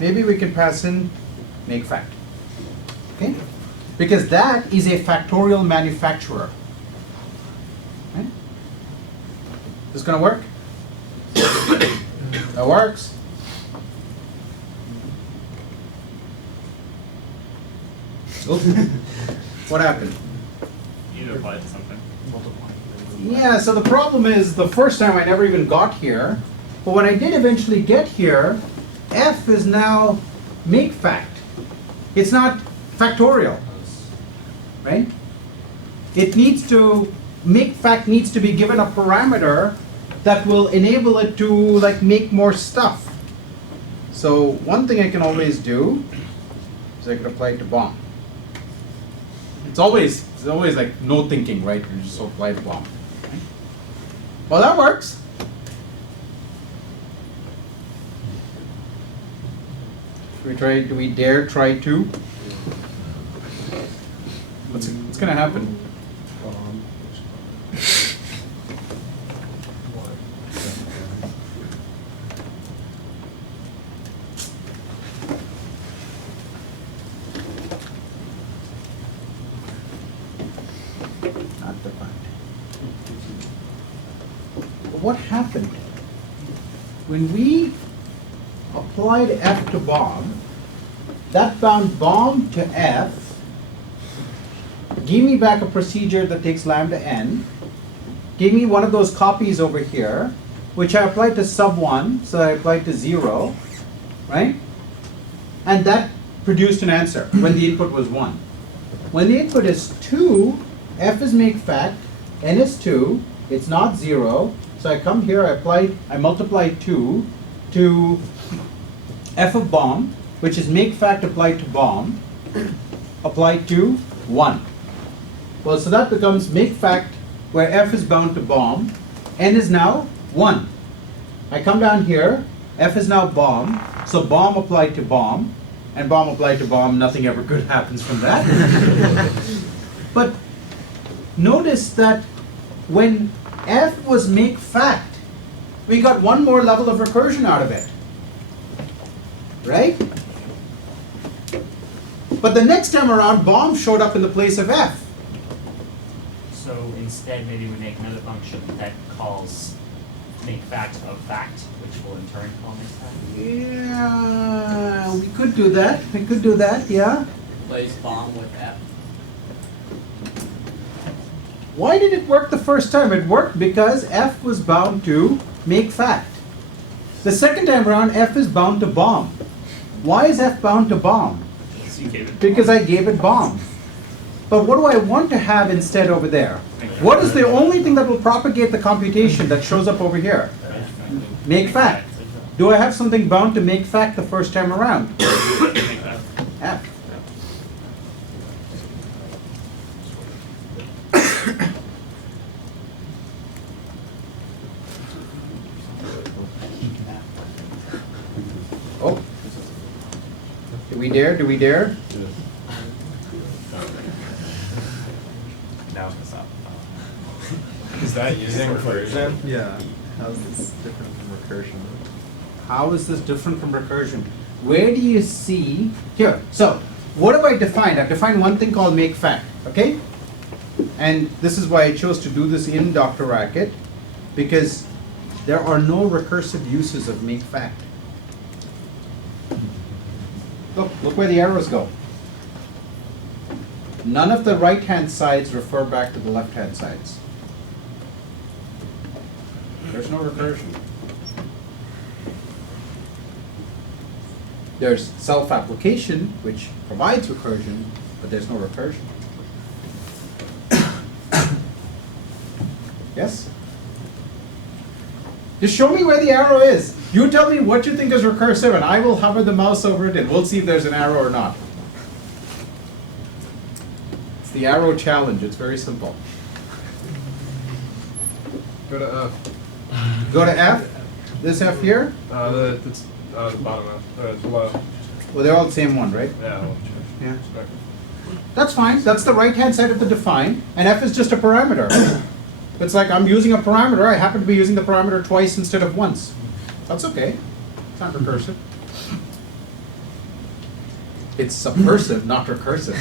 maybe we can pass in make fact, okay? Because that is a factorial manufacturer. Right? This gonna work? That works. Oops. What happened? You need to apply it to something. Yeah, so the problem is the first time I never even got here, but when I did eventually get here, f is now make fact. It's not factorial, right? It needs to, make fact needs to be given a parameter that will enable it to like make more stuff. So one thing I can always do is I can apply it to bomb. It's always like no thinking, right? You just apply to bomb. Right? Well, that works. Should we try? Do we dare try to? What's gonna happen? Not defined. What happened when we applied f to bomb? That bound bomb to f. Give me back a procedure that takes lambda n. Give me one of those copies over here, which I applied to sub 1, so I applied to 0, right? And that produced an answer when the input was 1. When the input is 2, f is make fact, n is 2, it's not 0, so I come here, I multiply 2 to f of bomb, which is make fact applied to bomb, applied to 1. Well, so that becomes make fact where f is bound to bomb, n is now 1. I come down here, f is now bomb, so bomb applied to bomb, and bomb applied to bomb, nothing ever good happens from that. But notice that when F was make fact, we got one more level of recursion out of it. Right? But the next time around, bomb showed up in the place of F. So instead, maybe we make another function that calls make fact of fact, which will in turn call make fact. Yeah, we could do that. We could do that, yeah. Replace bomb with F. Why did it work the first time? It worked because F was bound to make fact. The second time around, F is bound to bomb. Why is F bound to bomb? You gave it Because I gave it bomb. But what do I want to have instead over there? What is the only thing that will propagate the computation that shows up over here? Make fact. Do I have something bound to make fact the first time around? F. Oh. Do we dare? Do we dare? Now it's up. Is that using recursion? Yeah. How's this different from recursion? How is this different from recursion? Where do you see, here, so what have I defined? I've defined one thing called make fact, okay? And this is why I chose to do this in Dr. Racket, because there are no recursive uses of make fact. Look where the arrows go. None of the right-hand sides refer back to the left-hand sides. There's no recursion. There's self-application, which provides recursion, but there's no recursion. Yes? Just show me where the arrow is. You tell me what you think is recursive, and I will hover the mouse over it, and we'll see if there's an arrow or not. It's the arrow challenge. It's very simple. Go to F. Go to F. This F here. The bottom F. Below. Well, they're all the same one, right? Yeah. Yeah. That's fine. That's the right-hand side of the define, and F is just a parameter. It's like I'm using a parameter. I happen to be using the parameter twice instead of once. That's okay. It's not recursive. It's subversive, not recursive.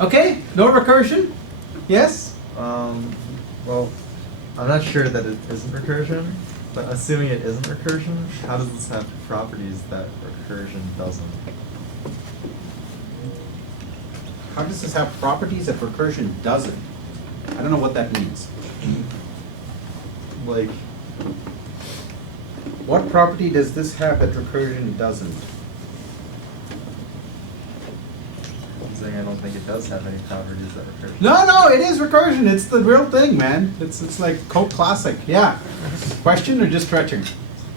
Okay, no recursion? Yes? Well, I'm not sure that it isn't recursion, but assuming it isn't recursion, how does this have properties that recursion doesn't? How does this have properties that recursion doesn't? I don't know what that means. Like, What property does this have that recursion doesn't? I'm saying I don't think it does have any properties that recursion. No, it is recursion. It's the real thing, man. It's like Coke Classic. Yeah. Question or just stretching?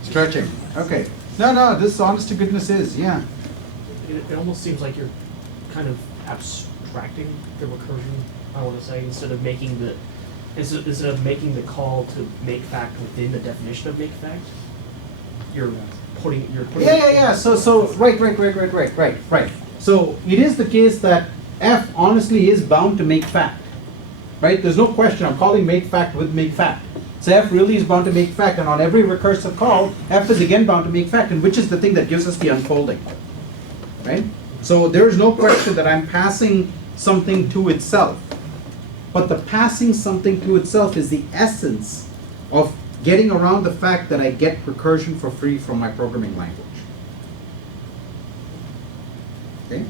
Stretching. Okay. No, this honest to goodness is, yeah. It almost seems like you're kind of abstracting the recursion, I want to say, instead of making the the call to make fact within the definition of make fact, you're putting Yeah. So right. So it is the case that F honestly is bound to make fact. Right? There's no question. I'm calling make fact with make fact. So F really is bound to make fact, and on every recursive call, F is again bound to make fact, and which is the thing that gives us the unfolding. Right? So there is no question that I'm passing something to itself. But the passing something to itself is the essence of getting around the fact that I get recursion for free from my programming language. Okay?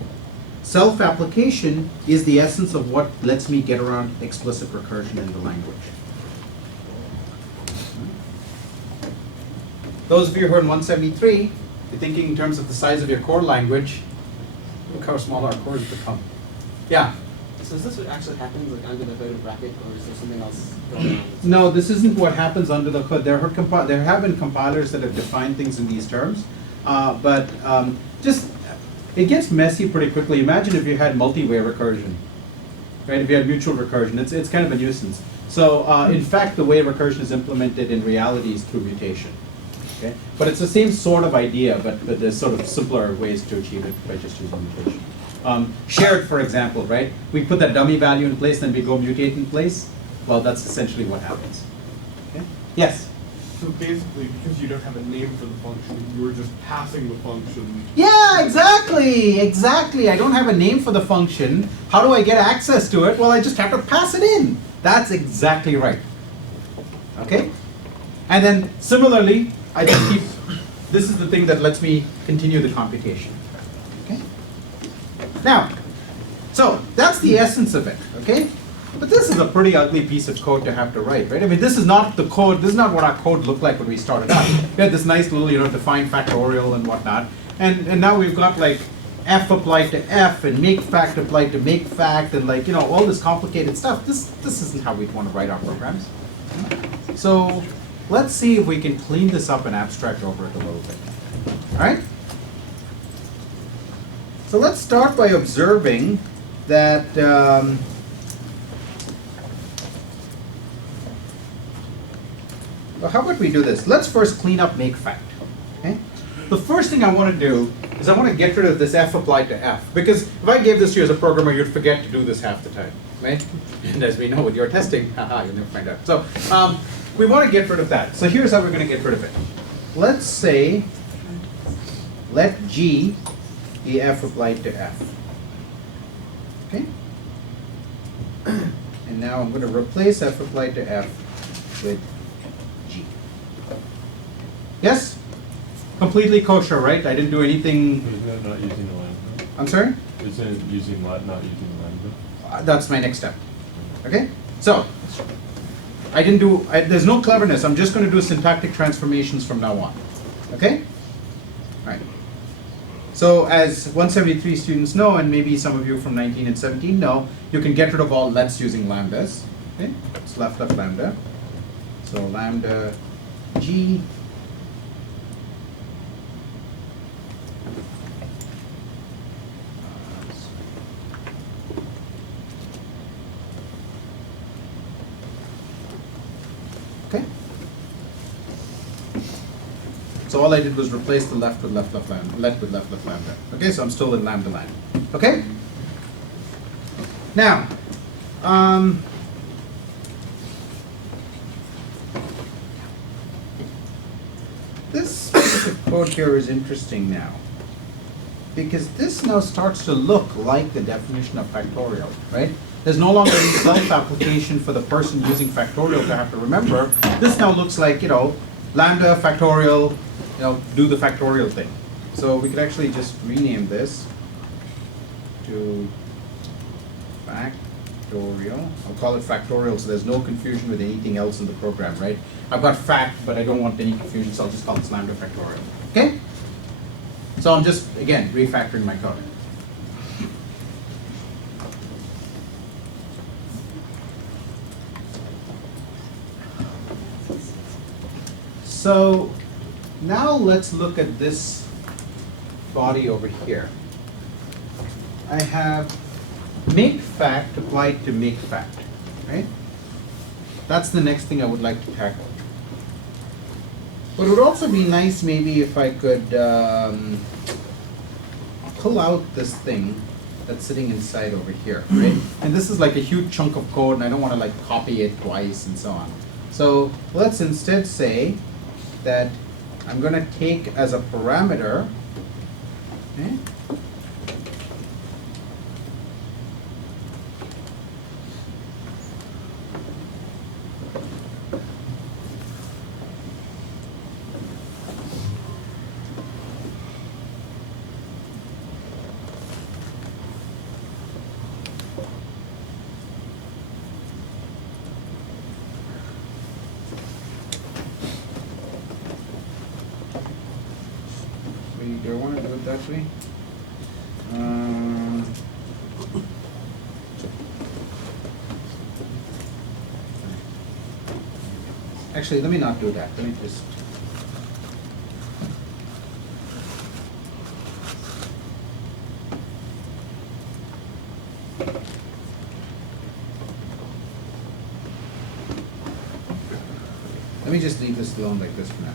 Self-application is the essence of what lets me get around explicit recursion in the language. Those of you who are in 173, you're thinking in terms of the size of your core language. Look how small our cores become. Yeah? So is this what actually happens, like under the hood of Racket, or is there something else going on? No, this isn't what happens under the hood. There have been compilers that have defined things in these terms, but it gets messy pretty quickly. Imagine if you had multi-way recursion, right? If you had mutual recursion, it's kind of a nuisance. So in fact, the way recursion is implemented in reality is through mutation. Okay? But it's the same sort of idea, but there's sort of simpler ways to achieve it by just using mutation. Shared, for example, right? We put that dummy value in place, then we go mutate in place. Well, that's essentially what happens. Okay? Yes? So basically, because you don't have a name for the function, you were just passing the function. Yeah, exactly, exactly. I don't have a name for the function. How do I get access to it? Well, I just have to pass it in. That's exactly right. Okay? And then similarly, I just keep, this is the thing that lets me continue the computation. Okay? Now, so that's the essence of it, okay? But this is a pretty ugly piece of code to have to write, right? I mean, this is not the code, this is not what our code looked like when we started out. We had this nice little, define factorial and whatnot. And now we've got like f applied to f and make fact applied to make fact and like, all this complicated stuff. This isn't how we'd want to write our programs. So let's see if we can clean this up and abstract over it a little bit. All right? So let's start by observing that well, how about we do this? Let's first clean up make fact. Okay? The first thing I want to do is I want to get rid of this f applied to f. Because if I gave this to you as a programmer, you'd forget to do this half the time. Right? And as we know with your testing, haha, you'll never find out. So we want to get rid of that. So here's how we're going to get rid of it. Let's say, let G be f applied to f. Okay? And now I'm going to replace f applied to f with G. Yes? Completely kosher, right? I didn't do anything. Isn't that not using the lambda? I'm sorry? Isn't it using not using the lambda? That's my next step. Okay? So, I didn't do, there's no cleverness. I'm just going to do syntactic transformations from now on. Okay? All right. So, as 173 students know, and maybe some of you from 19 and 17 know, you can get rid of all lets using lambdas. Okay? It's left lambda. So, lambda G. Okay? So all I did was replace the left with left lambda, let with left lambda. Okay, so I'm still in lambda land. Okay? Now, this piece of code here is interesting now. Because this now starts to look like the definition of factorial, right? There's no longer any self-application for the person using factorial to have to remember. This now looks like, lambda factorial, do the factorial thing. So we could actually just rename this to factorial. I'll call it factorial so there's no confusion with anything else in the program, right? I've got fact, but I don't want any confusion, so I'll just call this lambda factorial. Okay? So I'm just, again, refactoring my code. So now let's look at this body over here. I have make fact applied to make fact, right? That's the next thing I would like to tackle. But it would also be nice maybe if I could pull out this thing that's sitting inside over here, right? And this is like a huge chunk of code and I don't want to like copy it twice and so on. So let's instead say that I'm going to take as a parameter, okay, do I want to do it that way? Actually, let me not do that. Let me just. Let me just leave this alone like this for now.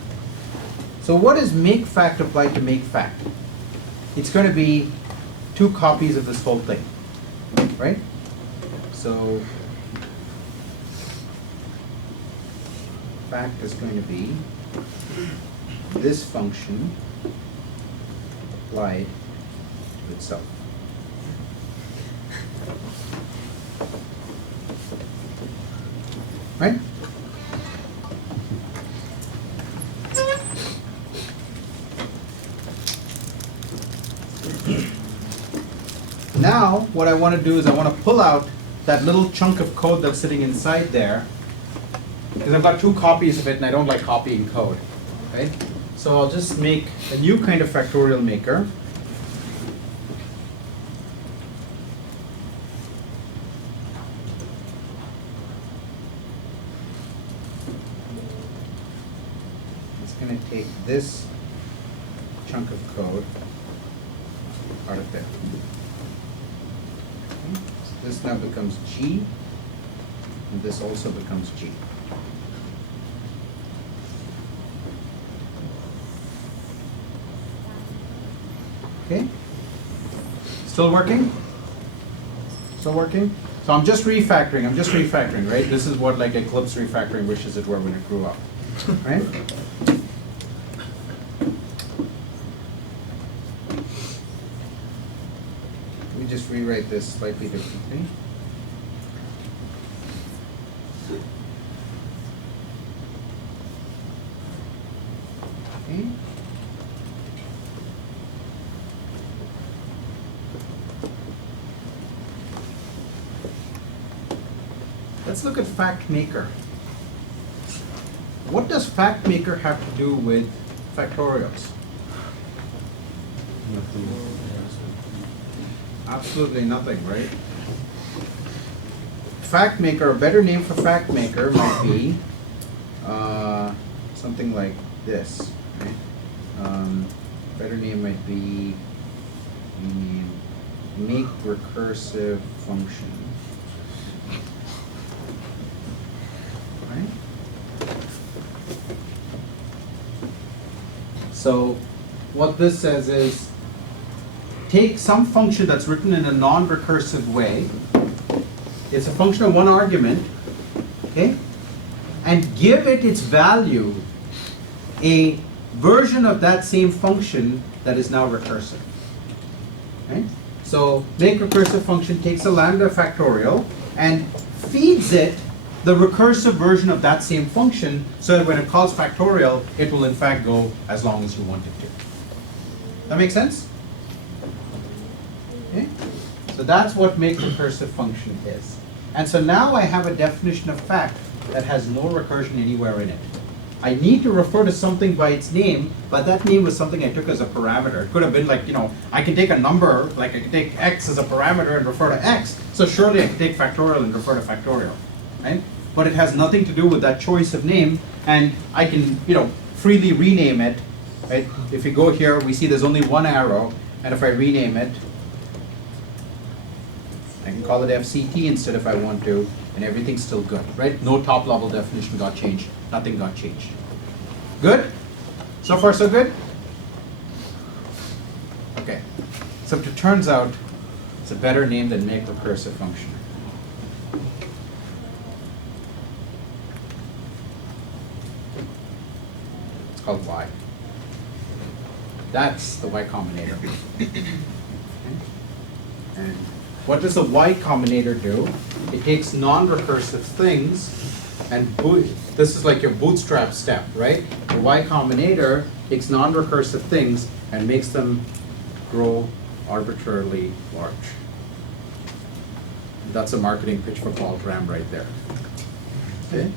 So what is make fact applied to make fact? It's going to be 2 copies of this whole thing, right? So fact is going to be this function applied to itself. Right? Now, what I want to do is I want to pull out that little chunk of code that's sitting inside there, because I've got 2 copies of it and I don't like copying code, right? So I'll just make a new kind of factorial maker. It's going to take this chunk of code out of there. Okay. So this now becomes G, and this also becomes G. Okay? Still working? Still working? So I'm just refactoring, right? This is what like Eclipse refactoring wishes it were when it grew up, right? Let me just rewrite this slightly differently. Okay. Let's look at FactMaker. What does FactMaker have to do with factorials? Absolutely nothing, right? FactMaker, a better name for FactMaker might be something like this, right? Better name might be make recursive function. So what this says is take some function that's written in a non-recursive way. It's a function of 1 argument, okay? And give it its value, a version of that same function that is now recursive. Right? So make recursive function takes a lambda factorial and feeds it the recursive version of that same function, so that when it calls factorial, it will in fact go as long as you want it to. That make sense? Okay? So that's what make recursive function is. And so now I have a definition of fact that has no recursion anywhere in it. I need to refer to something by its name, but that name was something I took as a parameter. It could have been like, I can take a number, like I can take x as a parameter and refer to x. So surely I can take factorial and refer to factorial, right? But it has nothing to do with that choice of name, and I can, freely rename it, right? If you go here, we see there's only 1 arrow, and if I rename it, I can call it FCT instead if I want to, and everything's still good, right? No top level definition got changed, nothing got changed. Good? So far so good? Okay, so it turns out it's a better name than make recursive function. Called Y. That's the Y combinator. Okay. And what does the Y combinator do? It takes non-recursive things and this is like your bootstrap step, right? The Y combinator takes non-recursive things and makes them grow arbitrarily large. That's a marketing pitch for Paul Graham right there. Okay?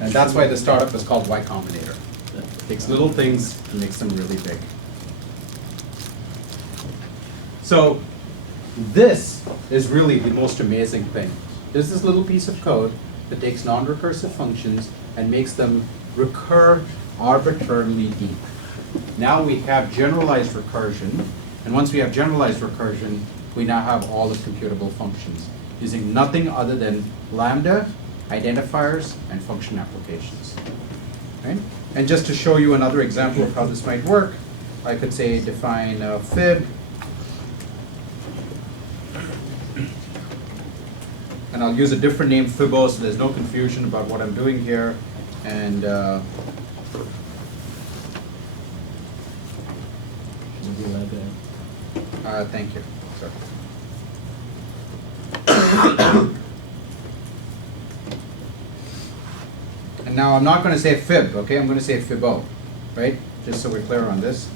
And that's why the startup is called Y Combinator. Takes little things and makes them really big. So this is really the most amazing thing. There's this little piece of code that takes non-recursive functions and makes them recur arbitrarily deep. Now we have generalized recursion, and once we have generalized recursion, we now have all the computable functions using nothing other than lambda, identifiers, and function applications. right? And just to show you another example of how this might work, I could say define a fib, and I'll use a different name, fibbo, so there's no confusion about what I'm doing here. And thank you. Sorry. And now I'm not going to say fib, okay? I'm going to say fibbo, right? Just so we're clear on this.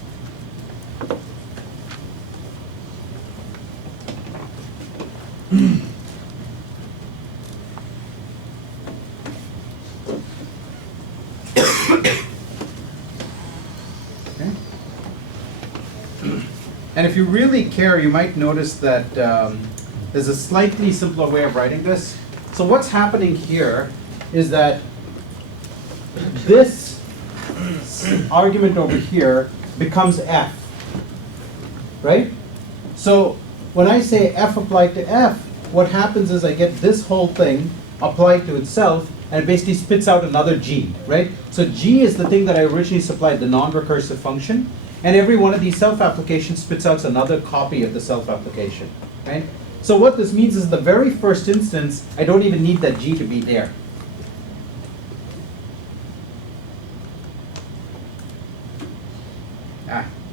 And if you really care, you might notice that there's a slightly simpler way of writing this. So what's happening here is that this argument over here becomes f, right? So when I say f applied to f, what happens is I get this whole thing applied to itself, and it basically spits out another g, right? So g is the thing that I originally supplied, the non-recursive function. And every one of these self-applications spits out another copy of the self-application, right? So what this means is the very first instance, I don't even need that g to be there.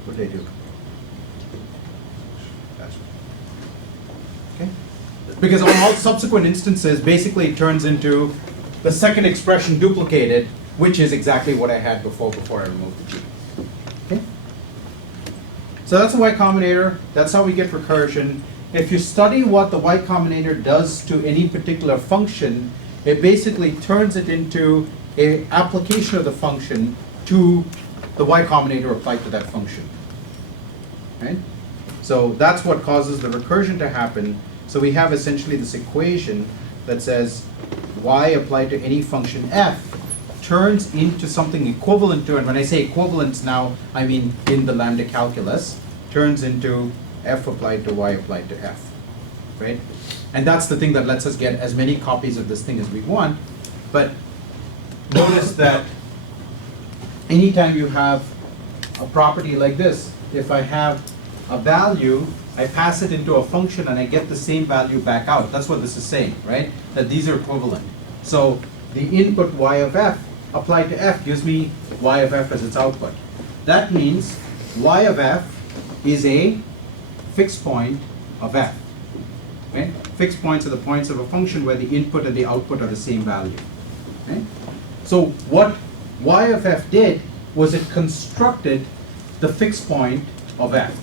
What did I do? That's right. Okay? Because on all subsequent instances, basically it turns into the second expression duplicated, which is exactly what I had before I removed the g. Okay? So that's a Y Combinator. That's how we get recursion. If you study what the Y Combinator does to any particular function, it basically turns it into an application of the function to the Y Combinator applied to that function. Right? So that's what causes the recursion to happen. So we have essentially this equation that says y applied to any function f turns into something equivalent to, and when I say equivalence now, I mean in the lambda calculus, turns into f applied to y applied to f, right? And that's the thing that lets us get as many copies of this thing as we want. But notice that anytime you have a property like this, if I have a value, I pass it into a function and I get the same value back out. That's what this is saying, right? That these are equivalent. So the input y of f applied to f gives me y of f as its output. That means y of f is a fixed point of f. Right? Fixed points are the points of a function where the input and the output are the same value. Right? So what y of f did was it constructed the fixed point of f.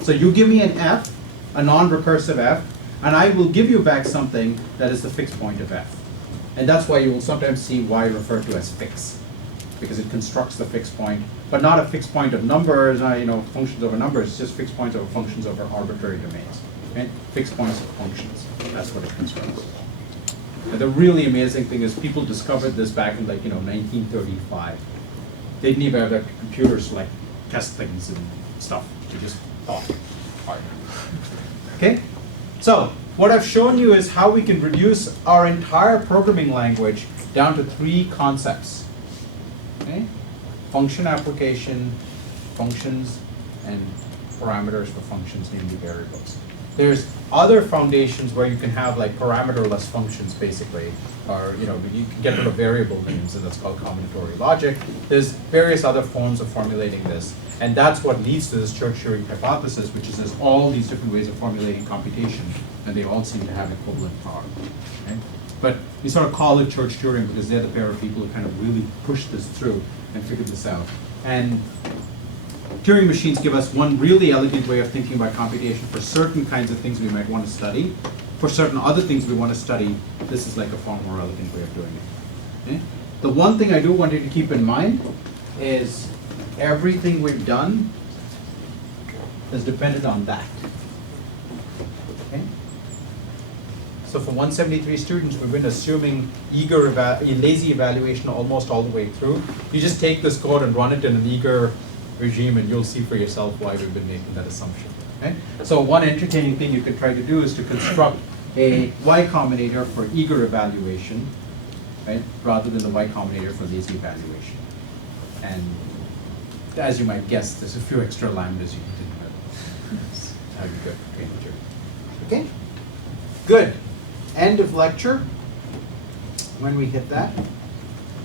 So you give me an f, a non-recursive f, and I will give you back something that is the fixed point of f. And that's why you will sometimes see y referred to as fix, because it constructs the fixed point, but not a fixed point of numbers, functions over numbers, it's just fixed points over functions over arbitrary domains. Right? Fixed points of functions, that's what it constructs. And the really amazing thing is people discovered this back in 1935. They didn't even have their computers to test things and stuff. They just thought hard. Okay? So what I've shown you is how we can reduce our entire programming language down to 3 concepts. Okay? Function application, functions, and parameters for functions, namely variables. There's other foundations where you can have parameterless functions basically, or you can get rid of variable names, and that's called combinatory logic. There's various other forms of formulating this, and that's what leads to this Church-Turing hypothesis, which is there's all these different ways of formulating computation, and they all seem to have equivalent power. Okay? But we sort of call it Church-Turing because they're the pair of people who kind of really pushed this through and figured this out. And Turing machines give us one really elegant way of thinking about computation for certain kinds of things we might want to study. For certain other things we want to study, this is a far more elegant way of doing it. Okay? The one thing I do want you to keep in mind is everything we've done is dependent on that. Okay? So for 173 students, we've been assuming lazy evaluation almost all the way through. You just take this code and run it in an eager regime, and you'll see for yourself why we've been making that assumption. Okay? So one entertaining thing you could try to do is to construct a Y Combinator for eager evaluation, right, rather than the Y Combinator for lazy evaluation. And as you might guess, there's a few extra lambdas you didn't have. That'd be good. Okay, Richard. Okay, good. End of lecture. When we hit that.